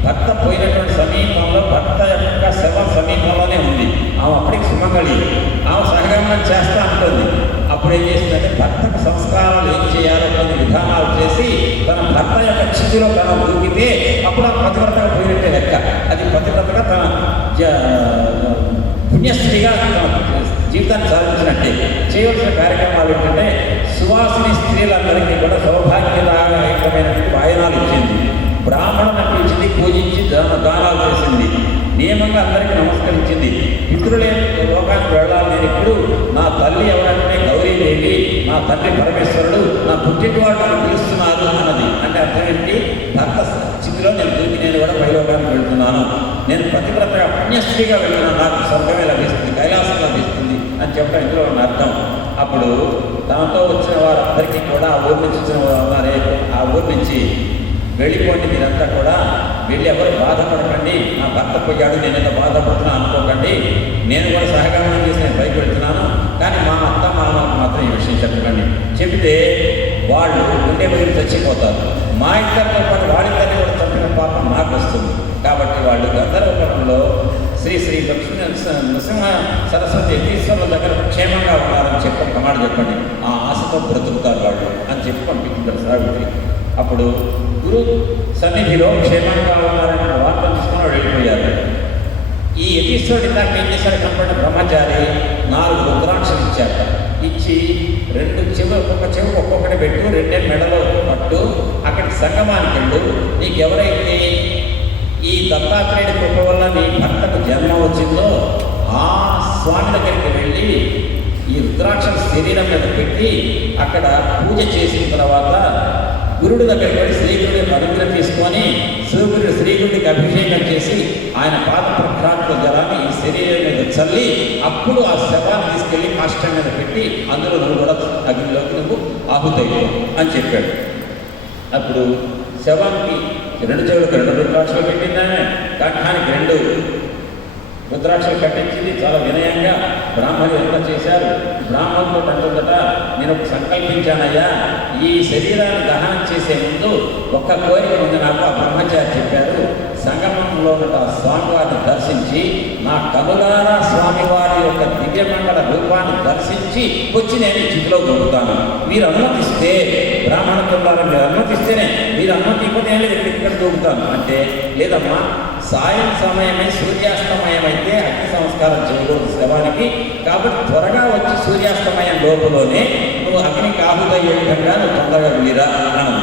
భర్త పోయినటువంటి సమీపంలో భర్త యొక్క శవ సమీపంలోనే ఉంది. ఆమె అప్పటికి సుమంగళి. ఆమె సహగమనం చేస్తా అంటుంది. అప్పుడు ఏం చేసిందంటే భర్తకు సంస్కారాలు ఏం చేయాలో కొన్ని విధానాలు చేసి తన భర్త యొక్క చితిలో తన దూకితే అప్పుడు ఆ పతివ్రతగా పోయినట్టే లెక్క. అది పతివ్రతగా తన పుణ్యస్త్రీగా తన జీవితాన్ని సాధించినట్టే. చేయవలసిన కార్యక్రమాలు ఏంటంటే సువాసిని స్త్రీలందరికీ కూడా సౌభాగ్యదాయకమైనటువంటి వాయనాలు ఇచ్చింది. బ్రాహ్మణులకు ఇచ్చింది, పూజించి దానాలు చేసింది. నియమంగా అందరికీ నమస్కరించింది. పితృలే లోకానికి వెళ్ళాలి. నేను ఇప్పుడు నా తల్లి ఎవరంటే గౌరీదేవి, నా తండ్రి పరమేశ్వరుడు, నా పుట్టినవాడు నన్ను పిలుస్తున్నారు అన్నది. అంటే అర్థం ఏంటి? భర్త స్థితిలో నేను దూకి నేను కూడా పైలోకానికి వెళ్తున్నాను. నేను పతివ్రతగా పుణ్యశ్రీగా వెళ్తున్నాను. నాకు స్వర్గమే లభిస్తుంది, కైలాసం లభిస్తుంది అని చెప్పడం ఇందులో ఉన్న అర్థం. అప్పుడు తనతో వచ్చిన వారందరికీ కూడా ఆ ఊరి నుంచి వచ్చిన వారు ఉన్నారే, ఆ ఊరి నుంచి వెళ్ళిపోండి, మీరంతా కూడా వెళ్ళి ఎవరు బాధపడకండి. నా భర్త పోయాడు, నేను ఎంత బాధపడుతున్నా అనుకోకండి. నేను కూడా సహగమనం చేసి నేను పైకి వెళ్తున్నాను. కానీ మా అత్త మామలకు మాత్రం ఈ విషయం చెప్పకండి. చెబితే వాళ్ళు ఉండే బయలు చచ్చిపోతారు. మా ఇద్దరితో పాటు వాళ్ళిద్దరిని కూడా చంపిన పాపం నాకు వస్తుంది. కాబట్టి వాళ్ళు గంధర్వపురంలో శ్రీ శ్రీ లక్ష్మీ నృసింహ సరస్వతి యతీశ్వరుల దగ్గర క్షేమంగా ఉన్నారని చెప్పి మాట చెప్పండి. ఆ ఆశతో బ్రతుకుతారు వాళ్ళు అని చెప్పి పంపించారు సావిత్రి. అప్పుడు గురు సన్నిధిలో క్షేమంగా ఉన్నారని వార్త తీసుకుని వెళ్ళిపోయారు. ఈ యతీశ్వరుడు ఇందాక ఏం చేశారు? కనపడిన బ్రహ్మచారి 4 రుద్రాక్షలు ఇచ్చారు. ఇచ్చి 2 చెవులు ఒక్కొక్క చెవు ఒక్కొక్కటి పెట్టు, 2 మెడలో పట్టు, అక్కడికి సంగమానికి వెళ్ళు. నీకు ఎవరైతే ఈ దత్తాత్రేయుడి కృప వల్ల నీ భర్తకు జన్మ వచ్చిందో ఆ స్వామి దగ్గరికి వెళ్ళి ఈ రుద్రాక్షల శరీరం మీద పెట్టి అక్కడ పూజ చేసిన తర్వాత గురుడు దగ్గరికి వెళ్ళి శ్రీగురుడి అనుగ్రహం తీసుకొని శ్రీగురుడికి అభిషేకం చేసి ఆయన పాద ప్రఖ్యాతుల జలాన్ని ఈ శరీరం మీద చల్లి అప్పుడు ఆ శవాన్ని తీసుకెళ్ళి కాష్టం మీద పెట్టి అందులో నువ్వు కూడా అగ్నిలోకి నువ్వు ఆహుతయ్యో అని చెప్పాడు. అప్పుడు శవానికి 2 చెవులకు 2 రుద్రాక్షలు పెట్టిందామే, కంఠానికి 2 రుద్రాక్షలు కట్టించింది. చాలా వినయంగా బ్రాహ్మణులు ఎంత చేశారు. బ్రాహ్మణులు అంటుందట, నేను సంకల్పించానయ్యా, ఈ శరీరాన్ని దహనం చేసే ముందు ఒక్క కోరిక ఉంది నాకు. ఆ బ్రహ్మచారి చెప్పారు, సంగమంలో ఉన్న స్వామివారిని దర్శించి నా కనులారా స్వామివారి యొక్క దివ్యమంగళ రూపాన్ని దర్శించి వచ్చి నేను ఈ స్థితిలో దొరుకుతాను. మీరు అనుమతిస్తే బ్రాహ్మణులారా, మీరు అనుమతిస్తేనే, మీరు అనుమతి ఇవ్వదే ఇక్కడ దొరుకుతాను అంటే, లేదమ్మా సాయం సమయమే సూర్యాస్తమయం అయితే అగ్ని సంస్కారం చేయకూడదు శవానికి, కాబట్టి త్వరగా వచ్చి సూర్యాస్తమయం లోపులోనే నువ్వు అగ్నికి ఆహుతయ్యే విధంగా నువ్వు తొందరగా వెళ్ళిరా అన్నాను.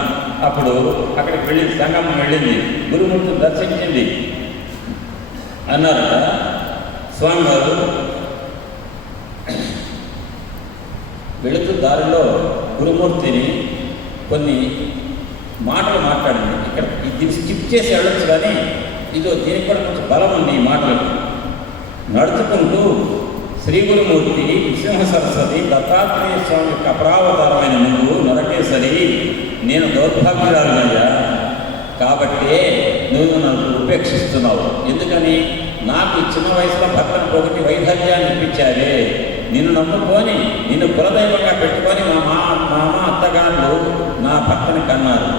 అప్పుడు అక్కడికి వెళ్ళి సంగమం వెళ్ళింది, గురుమూర్తిని దర్శించింది. అన్నారట స్వామివారు వెళుతూ దారిలో గురుమూర్తిని కొన్ని మాటలు మాట్లాడింది. ఇక్కడ దీన్ని స్కిప్ చేసి వెళ్ళొచ్చు, కానీ ఇదో దీనికి కూడా కొంచెం బలం ఉంది ఈ మాటలకు. నడుచుకుంటూ శ్రీ గురుమూర్తి, నృసింహ సరస్వతి, దత్తాత్రేయ స్వామి యొక్క అపరావతారమైన నువ్వు నరకేసరి, నేను దౌర్భాగ్యురాలయ్యా, కాబట్టే నువ్వు నన్ను ఉపేక్షిస్తున్నావు. ఎందుకని? నాకు ఈ చిన్న వయసులో భర్తను పోగొట్టి వైధవ్యాన్ని ఇప్పించావే. నిన్ను నమ్ముకొని నిన్ను కులదైవంగా పెట్టుకొని మా మామ అత్తగారులు నా భర్తని కన్నారు.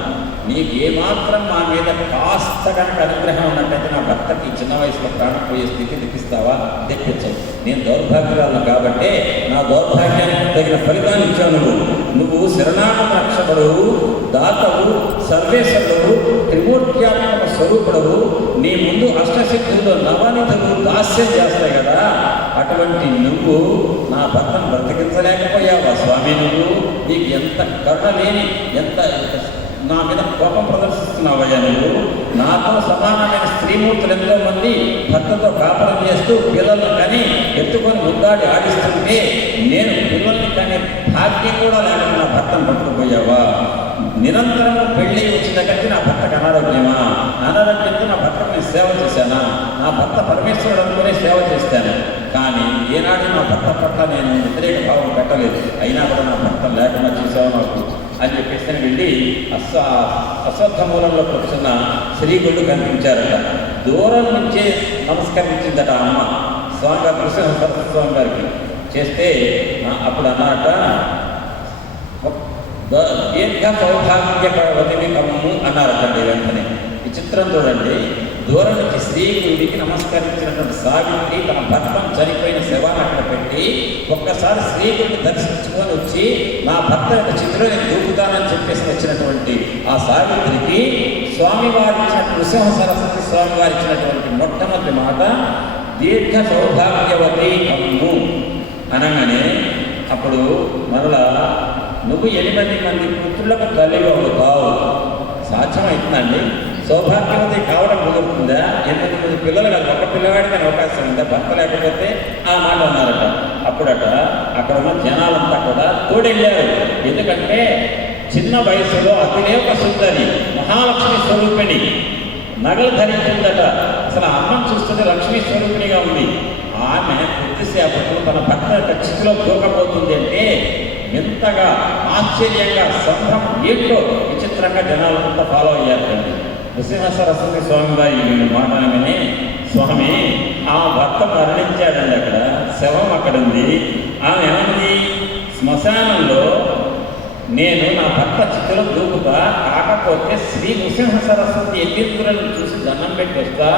నీకు ఏమాత్రం మా మీద కాస్త కనుక అనుగ్రహం ఉన్నట్టయితే నా భర్తకి చిన్న వయసులో ప్రాణం పోయే స్థితి తెప్పిస్తావా? తెప్పించవు. నేను దౌర్భాగ్యాలను కాబట్టే నా దౌర్భాగ్యానికి తగిన ఫలితాన్ని ఇచ్చావు. నువ్వు శరణామ రక్షకుడవు, దాతవు, సర్వేశ్వరుడు, త్రిమూర్త్యాత్మక స్వరూపుడవు. నీ ముందు అష్టశక్తుల్లో నవనిధులు దాస్యం చేస్తాయి కదా. అటువంటి నువ్వు నా భర్తను బ్రతికించలేకపోయావా స్వామి? నీకు ఎంత కరుణ లేని, ఎంత నా మీద కోపం ప్రదర్శిస్తున్నావయ్యా నువ్వు. నాతో సమానమైన స్త్రీమూర్తులు ఎంతోమంది భర్తతో కాపరం చేస్తూ పిల్లలను కని ఎత్తుకొని ముద్దాడి ఆడిస్తుంటే నేను పిల్లల్ని కనే భాగ్యం కూడా లేకుండా నా భర్తను పట్టుకుపోయావా? నిరంతరం పెళ్ళి వచ్చిన దగ్గరికి నా భర్తకు అనారోగ్యమా? అనారోగ్యంతో నా భర్తకు నేను సేవ చేశానా? నా భర్త పరమేశ్వరుడు అనుకునే సేవ చేస్తాను. కానీ ఏనాడు నా భర్త పట్ల నేను వ్యతిరేక భావం పెట్టలేదు. అయినా కూడా నా భర్త లేకుండా చూసావు నాకు అని చెప్పేసి వెళ్ళి అశ్వత్థమూలంలో కూర్చున్న శ్రీగుళ్ళు కనిపించారట. దూరం నుంచే నమస్కరించిందట అమ్మ స్వామివారి నరసింహ స్వామి గారికి. చేస్తే అప్పుడు అన్నట దీర్ఘ సౌభాగ్యవతిని కమ్ము అన్నారటండి. వెంటనే విచిత్రం చూడండి, దూరం నుంచి శ్రీగుడికి నమస్కరించినటువంటి సావిత్రి తన భర్తను చనిపోయిన శవాన్ని అక్కడ పెట్టి ఒక్కసారి శ్రీగుడిని దర్శించుకొని వచ్చి నా భర్త యొక్క చిత్రం నేను దూకుతానని చెప్పేసి వచ్చినటువంటి ఆ సావిత్రికి స్వామివారి ఇచ్చినటువంటి నృసింహ సరస్వతి స్వామివారి ఇచ్చినటువంటి మొట్టమొదటి మాట దీర్ఘ సౌభాగ్యవతి కమ్ము అనగానే అప్పుడు మరలా నువ్వు 8 మంది పుత్రులకు తల్లిగా అవుతావు. సాధ్యమవుతుందండి? సౌభాగ్యవతి కావడం కుదురుతుందా? 8 మంది పిల్లలు కాదు, ఒక పిల్లవాడికి అవకాశం ఉందా? భర్త లేకపోతే ఆ మాట అన్నారట. అప్పుడట అక్కడ ఉన్న జనాలంతా కూడా తోడెళ్ళారు. ఎందుకంటే చిన్న వయసులో అతిరేక సుందరి, మహాలక్ష్మి స్వరూపిణి, నగలు ధరించిందట. అసలు అమ్మను చూస్తుంటే లక్ష్మీ స్వరూపిణిగా ఉంది. ఆమె కొద్దిసేపట్లో తన భర్త యొక్క చితిలో దూకపోతుంది అంటే ఎంతగా ఆశ్చర్యంగా సంభ్రమం ఏంటో విచిత్రంగా జనాలంతా ఫాలో అయ్యారండి. నృసింహ సరస్వతి స్వామి వారి మాటలనే స్వామి ఆ భర్త మరణించాడండి. అక్కడ శవం అక్కడ ఉంది. ఆమె ఏమంది? శ్మశానంలో నేను నా భర్త చిత్తులో దూకుతా, కాకపోతే శ్రీ నృసింహ సరస్వతి ఎత్తింపులను చూసి దండం పెట్టి వస్తా,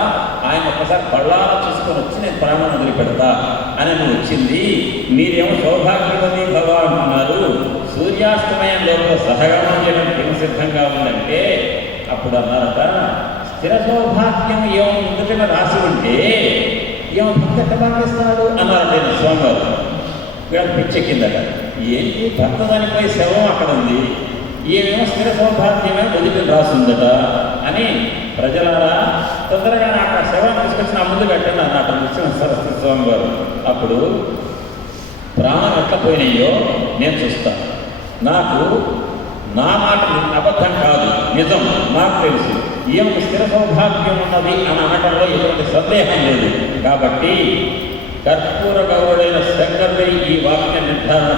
ఆయన ఒకసారి పళ్ళారా చూసుకొని వచ్చి నేను ప్రాణాన్ని వదిలిపెడతా అని వచ్చింది. మీరేమో సౌభాగ్యవతి భవ అంటున్నారు. సూర్యాస్తమయంలో సహగమనం చేయడం సిద్ధంగా ఉందంటే అప్పుడు అన్నారట, స్థిర సౌభాగ్యం ఏమో ముందుగా రాసి ఉంటే ఏమో భర్త ఎట్లా భాగ్యస్తున్నాడు అన్నారట స్వామివారు. వీళ్ళకి పిచ్చెక్కిందట. ఏంటి భర్త దానిపై శవం అక్కడ ఉంది, ఏమేమో స్థిర సౌభాగ్యమే వదిలి రాసిందట అని ప్రజలారా తొందరగా నాకు ఆ శవాన్ని తీసుకొచ్చి నా ముందు పెట్టండి అన్నట నృసింహ సరస్వతి స్వామి వారు. అప్పుడు ప్రాణం ఎట్లా పోయినాయో నేను చూస్తాను. నాకు నా మాట అబద్ధం కాదు, నిజం. నాకు తెలుసు ఏమి స్థిర సౌభాగ్యం ఉన్నది అని అనటంలో ఎటువంటి సందేహం లేదు. కాబట్టి కర్పూర గౌరుడైన శంకరుడు ఈ వాక్య నిర్ధారణ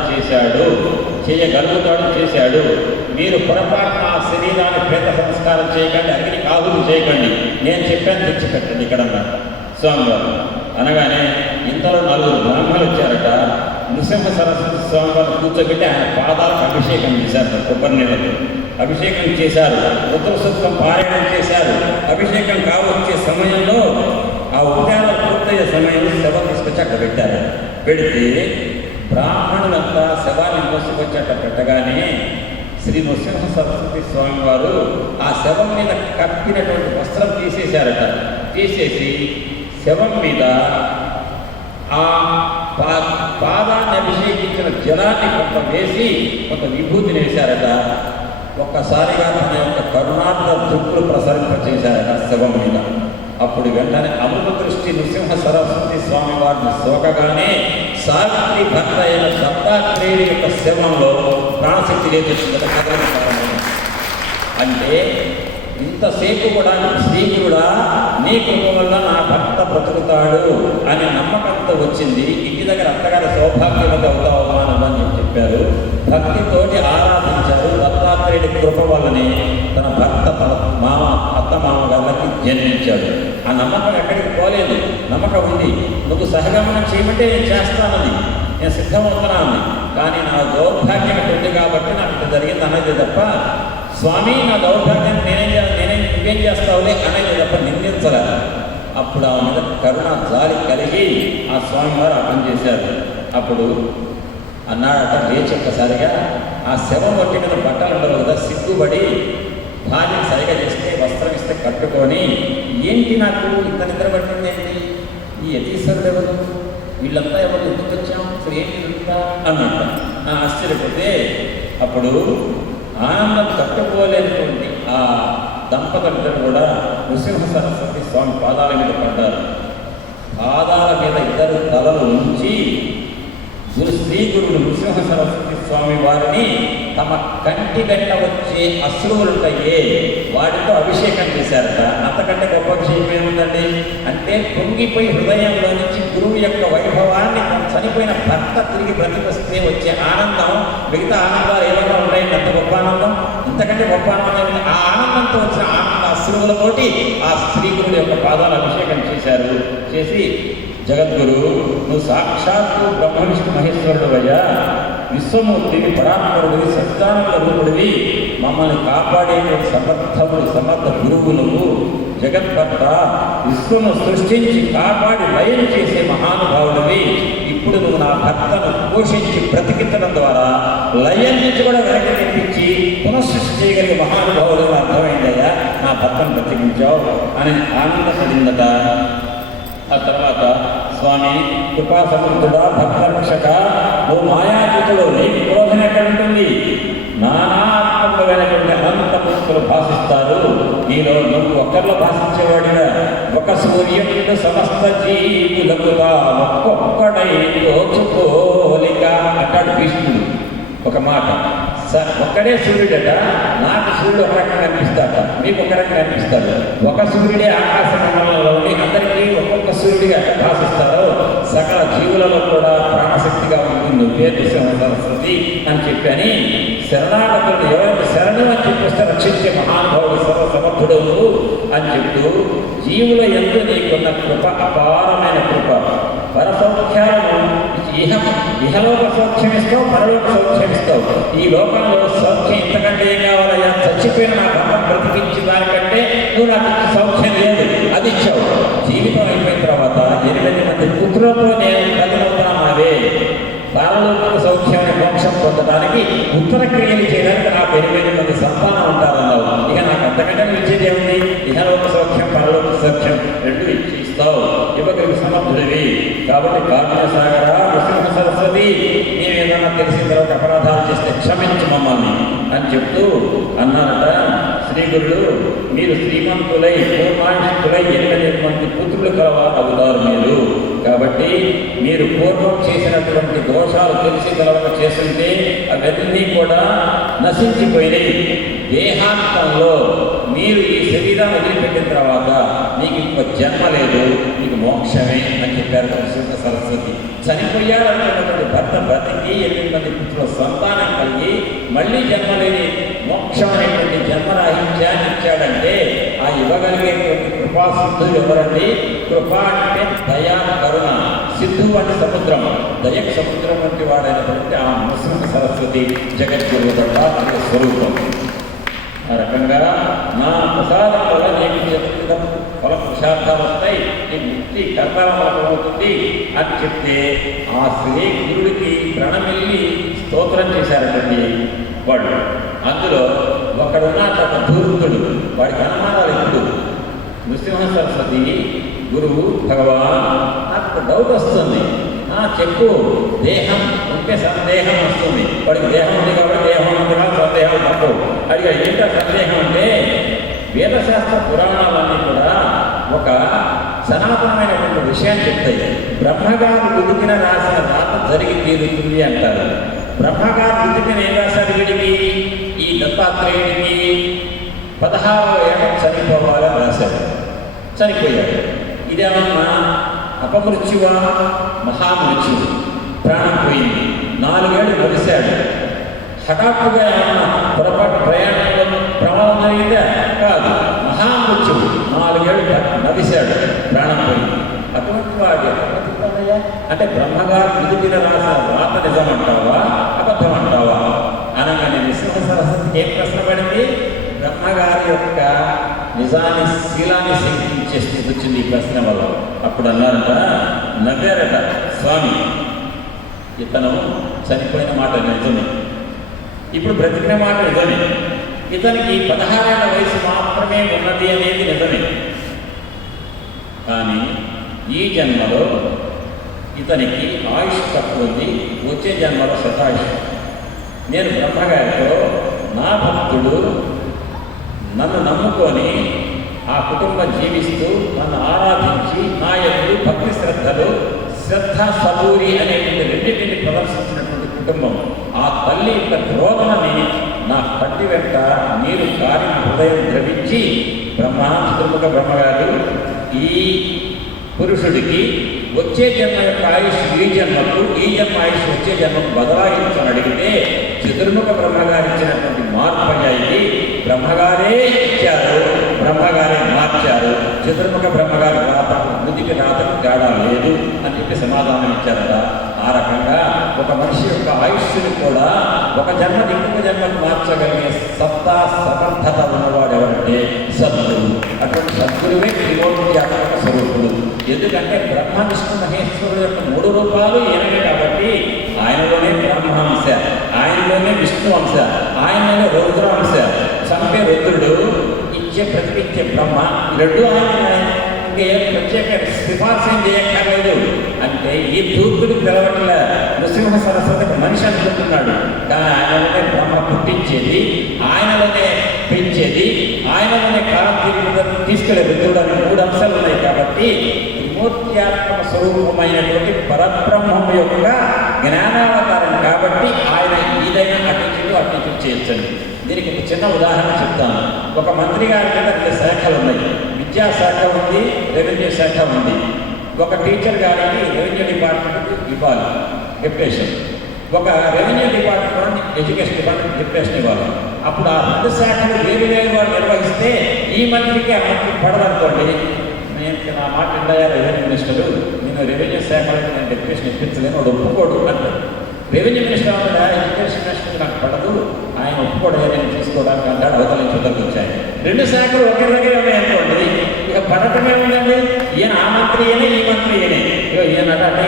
చేయగలుగుతాడు, చేశాడు. మీరు పొరపాటున ఆ శరీరాన్ని ప్రేత సంస్కారం చేయకండి, అగ్నికి ఆహుతి చేయకండి, నేను చెప్పాను తెచ్చిపెట్టండి ఇక్కడ అన్నమాట స్వామివారు. అనగానే ఇంతలో 4 బ్రాహ్మణులు వచ్చారట. నృసింహ సరస్వతి స్వామివారు కూర్చోబెట్టి ఆయన పాదాలకు అభిషేకం చేశారు. కొబ్బరి నీళ్ళతో అభిషేకం చేశారు. రుద్రసూక్తం పారాయణం చేశారు. అభిషేకం కావచ్చే సమయంలో ఆ ఉపచారం పూర్తయ్యే సమయంలో శవం తీసుకొచ్చి అక్కడ పెట్టారు. పెడితే బ్రాహ్మణులంతా శవాన్ని మోసుకొచ్చి అక్కడ పెట్టగానే శ్రీ నృసింహ సరస్వతి స్వామి వారు ఆ శవం మీద కప్పినటువంటి వస్త్రం తీసేశారట. తీసేసి శవం మీద ఆ పాదాన్ని అభిషేకించిన జలాన్ని కొంత వేసి కొంత విభూతిని వేశారట. ఒక్కసారిగా తన యొక్క కరుణార్థ దృక్కులు ప్రసరింపచేశారట శవం మీద. అప్పుడు వెంటనే అమృత దృష్టి నృసింహ సరస్వతి స్వామి వారిని సోకగానే సావిత్రి భర్త అయిన దత్తాత్రేయుడి యొక్క శవంలో ప్రాణశక్తి లేచిందట. అంటే ఇంతసేపు కూడా శ్రీగురుడా నీ కృప వల్ల నా భర్త బ్రతుకుతాడు అనే నమ్మకంతో వచ్చింది. ఇంటి దగ్గర అత్తగారి సౌభాగ్యవతి అవుతావా అని చెప్పారు. భక్తితోటి ఆరాధించారు. దత్తాత్రేయుడి కృప వల్లనే తన భర్త తన మామ జన్మించాడు. ఆ నమ్మకం ఎక్కడికి పోలేదు, నమ్మకం ఉంది. నువ్వు సహగమనం చేయమంటే నేను చేస్తానని, నేను సిద్ధమవుతున్నాను. కానీ నా దౌర్భాగ్యం ఉంది కాబట్టి నాకు ఇంత జరిగింది అనేది తప్ప, స్వామి నా దౌర్భాగ్యం నువ్వేం చేస్తావులే అనేది తప్ప నిందించలే. అప్పుడు ఆ మీద కరుణ జాలి కలిగి ఆ స్వామివారు అర్థం చేశారు. అప్పుడు అన్నాడట, లేచి ఒక్కసారిగా ఆ శవం ఒట్టి మీద బట్టలు ఉండవు కదా, సిగ్గుపడి భార్యను సరిగా చేస్తే వస్త్రం ఇస్తే కట్టుకొని, ఏంటి నాకు ఇంత నిద్ర పట్టింది ఏంటి, ఈ యతీశ్వరుడు ఎవరు, వీళ్ళంతా ఎవరు, ఎందుకు వచ్చాం, అసలు ఏంటి ఇంతా అన్నట్ట. ఆశ్చర్యపోతే అప్పుడు ఆనందం తట్టుకోలేనటువంటి ఆ దంపతులిద్దరు కూడా నృసింహ సరస్వతి స్వామి పాదాల మీద పడ్డారు. పాదాల మీద ఇద్దరు తలలు ఉంచి శ్రీ గురువులు నృసింహ సరస్వతి స్వామి వారిని తమ కంటి వెంట వచ్చే అశ్రువులుంటాయే వాటితో అభిషేకం చేశారట. అంతకంటే గొప్ప అభిషేకం ఏముందండి అంటే, పొంగిపోయి హృదయంలో నుంచి గురువు యొక్క వైభవాన్ని చనిపోయిన భర్త తిరిగి బ్రతికొస్తే వచ్చే ఆనందం మిగతా ఆనందాలు ఏమైనా ఉంటాయండి, అంత గొప్ప ఆనందం, ఇంతకంటే గొప్ప ఆనందం. ఆ ఆనందంతో వచ్చిన ఆనంద అశ్రువులతోటి ఆ శ్రీ గురువుల యొక్క పాదాలు అభిషేకం చేశారు. చేసి, జగద్గురు నువ్వు సాక్షాత్తు బ్రహ్మ విష్ణు మహేశ్వరుడు అయ్యా, విశ్వమూర్తివి, పరాత్పరుడివి, సత్యానంద రూపుడివి, మమ్మల్ని కాపాడేటువంటి సమర్థ గురువు నువ్వు, జగద్భర్త, విశ్వను సృష్టించి కాపాడి లయం చేసే మహానుభావుడివి. ఇప్పుడు నువ్వు నా భర్తను పోషించి బ్రతికించడం ద్వారా లయం నుంచి కూడా వెనక్కి తెప్పించి పునఃసృష్టి చేయగలిగే మహానుభావుడు అర్థమైందయ్యా, నా భర్తను బ్రతికించావు అని ఆనందపడిందట. ఆ తర్వాత, స్వామి కృపా సమర్థుడా, భక్తరక్షక, ఓ మాయాకృతుడు, నీకు క్రోధం ఎక్కడ ఉంటుంది, నానాత్మకమైనటువంటి అనంత పురుషులు భాషిస్తారు, నీలో నువ్వు ఒక్కరిలో భాషించేవాడిగా, ఒక సూర్యుడు సమస్త జీవులకు ఒక్కొక్కడై దోచుకోలిక అంటాడు భీష్ముడు. ఒక మాట, ఒక్కడే సూర్యుడట, నాకు సూర్యుడు ఒక రకంగా కనిపిస్తాట, మీకు ఒక రకంగా కనిపిస్తాడు. ఒక సూర్యుడే ఆకాశ మండలంలో ఉండి అందరికీ ఒక్కొక్క సూర్యుడిగా ఎట్లా భాషిస్తారో, సకల జీవులలో కూడా ప్రాణశక్తిగా ఉంటుంది పేరు సరస్వతి అని చెప్పని, శరణాగతుడు ఎవరికి శరణు అని చెప్పిస్తే రక్షించే మహానుభావుడు సర్వసమర్థుడు అని చెప్తూ, జీవుల యందు నీకున్న కృప అపారమైన కృప, పరసౌఖ్యాలను ఇహలోక సౌఖ్యం ఇస్తావు, పరలోక సౌఖ్యం ఇస్తావు. ఈ లోకంలో సౌఖ్యం ఇంతకంటే ఏం కావాలయ్యా, చచ్చిపోయిన నా భర్త బ్రతికించి దానికంటే నువ్వు నాకు సౌఖ్యం లేదు, అది ఇచ్చావు. జీవితం అయిపోయిన తర్వాత 8 మంది పుత్రులతో నేను తల్లినవుతున్నావే, పారలోక సౌఖ్యాన్ని మోక్షం పొందడానికి ఉత్తర క్రియలు చేయడానికి నాకు 8 మంది సంతానం ఉంటారన్నావు. ఇక నాకు అంతకంటే ఇచ్చేది ఏముంది, ఇహలోక సౌఖ్యం పరలోక సౌఖ్యం రెండు ఇస్తావు, ఇవ్వగలిగి సమర్థుడివి. కాబట్టి కారుణ్య సాగర నృసింహ సరస్వతి, నేను ఏదన్నా తెలిసిన తర్వాత అపరాధాలు చేస్తే క్షమించు మమ్మల్ని అని చెప్తూ అన్నారట. శ్రీగురుడు, మీరు శ్రీమంతులై పూర్వాయుష్కులై 8 మంది పుత్రులు కలవారు అవుతారు మీరు. కాబట్టి మీరు పూర్వం చేసినటువంటి దోషాలు తెలిసి కలవక చేస్తుంటే అవన్నీ కూడా నశించిపోయినాయి. దేహాంతంలో మీరు ఈ శరీరాన్ని వదిలిపెట్టిన తర్వాత నీకు ఇంకో జన్మ లేదు, నీకు మోక్షమే అని చెప్పారు నృసింహ సరస్వతి. చనిపోయారనుకున్నటువంటి భర్త బ్రతికి 8 మంది పుత్రుల సంతానం కలిగి మళ్ళీ జన్మ లేని మోక్షం అనేటువంటి జన్మరాహిత్యాన్ని ఇచ్చాడంటే ఆ ఇవ్వగలిగేటువంటి కృపా సిద్ధులు ఎవరండి? కృప అంటే దయా కరుణ, సిద్ధు అంటే సముద్రం, దయకు సముద్రం వంటి వాడైనటువంటి ఆ నృసింహ సరస్వతి జగద్గురు దత్తాత్రేయ స్వరూపం. ఆ రకంగా నా ప్రసాదం వల్ల నీకు ఫల పురుషార్థాలు వస్తాయి, నీకు ముక్తి కర్తారమలం అవుతుంది అని చెప్తే ఆ శ్రీ గురుడికి ప్రణమిల్లి స్తోత్రం చేశారటండి వాళ్ళు. అందులో ఒకడున్నాడు, ఒక ధూర్తుడు, వాడికి అనుమానాలు ఎప్పుడు, నృసింహ సరస్వతి గురువు భగవాన్ నాకు డౌట్ వస్తుంది, చెప్పు, దేహం ఉంటే సందేహం వస్తుంది, వాడికి దేహం ఉంది కాబట్టి దేహం ఉంది కాబట్టి సందేహం తప్పు. అడిగా ఏంటో సందేహం అంటే, వేదశాస్త్ర పురాణాలన్నీ కూడా ఒక సనాతనమైనటువంటి విషయాన్ని చెప్తాయి. బ్రహ్మగారు ఉదికిన రాసిన రాత జరిగి తీరుతుంది అంటారు. బ్రహ్మగారు ఉదికిన ఏం రాశారు వీడికి, ఈ దత్తాత్రేయుడికి 16వ ఏట చనిపోవాలని రాశారు. చనిపోయాడు. ఇదేమన్నా అపమృత్యువా, మహామృత్యువు, ప్రాణం పోయింది. 4 ఏళ్ళు గడిశాడు. హఠాత్తుగా ఏమన్నా పొరపాటు ప్రయాణంలో ప్రమాదం జరిగిందా? కాదు, మహామృత్యువు. 4 14 ఏళ్ళు నవ్విశాడు, ప్రాణం పోయింది. అటువంటి వాడు ఎక్కడ బతుకుతాడయ్యా? అంటే బ్రహ్మగారు విధుడిన రాత నిజమంటావా అబద్ధం అంటావా అనగానే నృసింహ సరస్వతికి ఏం ప్రశ్న పడింది? బ్రహ్మగారి యొక్క నిజాన్ని శీలాన్ని శంకించే స్థితి వచ్చింది ఈ ప్రశ్న వల్ల. అప్పుడు అన్నారట, నవ్వారట, స్వామి ఇతను చనిపోయిన మాట నిజమే, ఇప్పుడు బ్రతికిన మాట నిజమే, ఇతనికి 16 ఏళ్ల వయసు మాత్రమే ఉన్నది అనేది నిజమే. కానీ ఈ జన్మలో ఇతనికి ఆయుష్ తక్కువ ఉంది, వచ్చే జన్మలో శతాయుష్. నేను బ్రహ్మగారితో నా భక్తుడు నన్ను నమ్ముకొని ఆ కుటుంబం జీవిస్తూ నన్ను ఆరాధించి నా యొక్క భక్తి శ్రద్ధలు శ్రద్ధ సబూరి అనేటువంటి రెండింటిని ప్రదర్శించినటువంటి కుటుంబం, ఆ తల్లి యొక్క రోదనని నా పట్టి వెంట నీరు కారిన హృదయం ద్రవించి చతుర్ముఖ బ్రహ్మగారు ఈ పురుషుడికి వచ్చే జన్మ యొక్క ఆయుష్ ఈ జన్మకు, ఈ జన్మ ఆయుష్ వచ్చే జన్మకు బదలాయించని అడిగితే చతుర్ముఖ బ్రహ్మగారు ఇచ్చినటువంటి మార్పు అయ్యాయి. బ్రహ్మగారే ఇచ్చారు, బ్రహ్మగారే మార్చారు. చతుర్ముఖ బ్రహ్మగారు బుద్ధికి రాతకు తేడా లేదు అని చెప్పి సమాధానం ఇచ్చారట. ఆ రకంగా ఒక మనిషి యొక్క ఆయుష్ని కూడా ఒక జన్మ ఇంకొక జన్మకు మార్చగలిగే సత్తా సమర్థత ఉన్నవాడు ఎవరంటే సద్గురు. అటువంటి సద్గురువే త్రిమూర్త్యాత్మక స్వరూపుడు. ఎందుకంటే బ్రహ్మ విష్ణు మహేశ్వరుడు యొక్క 3 రూపాలు ఈయనవే కాబట్టి ఆయనలోనే బ్రహ్మాంశ, ఆయనలోనే విష్ణు అంశ, ఆయనలోనే రుద్రాంశ. చంపే రుద్రుడు, ఇచ్చే ప్రతిపిచ్చే బ్రహ్మ, రెండు ఆయన ఇంకే ప్రత్యేక సిఫార్సు ఏం చేయక్కర్లేదు. అంటే ఈ దూకుడికి తెలవట్లే. నృసింహ సరస్వతికి మనిషి అనుకుంటున్నాడు, కానీ ఆయనలోనే బ్రహ్మ పుట్టించేది, ఆయనలోనే పెంచేది, ఆయనలోనే కాలం తీసుకెళ్లే రుద్రుడు అని 3 అంశాలు ఉన్నాయి. కాబట్టి త్రిమూర్త్యాత్మక స్వరూపమైనటువంటి పరబ్రహ్మం యొక్క జ్ఞానావతారం కాబట్టి ఆయన ఏదైనా అటు చేయొచ్చండి. దీనికి ఒక చిన్న ఉదాహరణ చెప్తాను. ఒక మంత్రి గారి మీద 2 శాఖలు ఉన్నాయి. విద్యాశాఖ ఉంది, రెవెన్యూ శాఖ ఉంది. ఒక టీచర్ గారికి రెవెన్యూ డిపార్ట్మెంట్ ఇవ్వాలి డిప్యూటేషన్, ఒక revenue department education department deputation ఇవ్వాలి. అప్పుడు ఆ 2 శాఖలు వేరు వారు నిర్వహిస్తే ఈ మంత్రికి ఆ మంత్రి పడదనుకోండి, నేను నా మాట ఇండియా రెవెన్యూ మినిస్టరు, నేను రెవెన్యూ శాఖలో నేను డిప్యూటేషన్ ఇప్పించలేను, వాడు ఒప్పుకోడు అంటాడు. రెవెన్యూ మినిస్టర్ అన్నాడా, ఎడ్యుకేషన్ మినిస్టర్ నాకు పడదు, ఆయన ఒప్పుకోవడం నేను తీసుకోవడానికి అంటాడు. అవతల నుంచి వద్దకు వచ్చాయి. 2 శాఖలు ఒకే దగ్గర ఉన్నాయనుకోండి, ఇక పడటమే ఉందండి. ఈయన ఆ మంత్రి ఈయనే, ఈ మంత్రి ఈయనే. ఈయన అంటే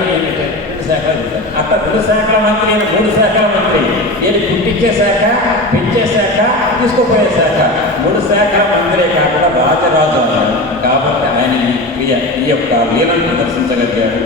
2 శాఖలు అక్కడ 2 శాఖల మంత్రి, ఈయన 3 శాఖల మంత్రి. ఈయన పుట్టించే శాఖ, పెంచే శాఖ, తీసుకుపోయే శాఖ, 3 శాఖల మంత్రే కాకుండా రాజరాజు అన్నాడు. కాబట్టి ఆయన ఈ యొక్క లీలను ప్రదర్శించగలిగాడు.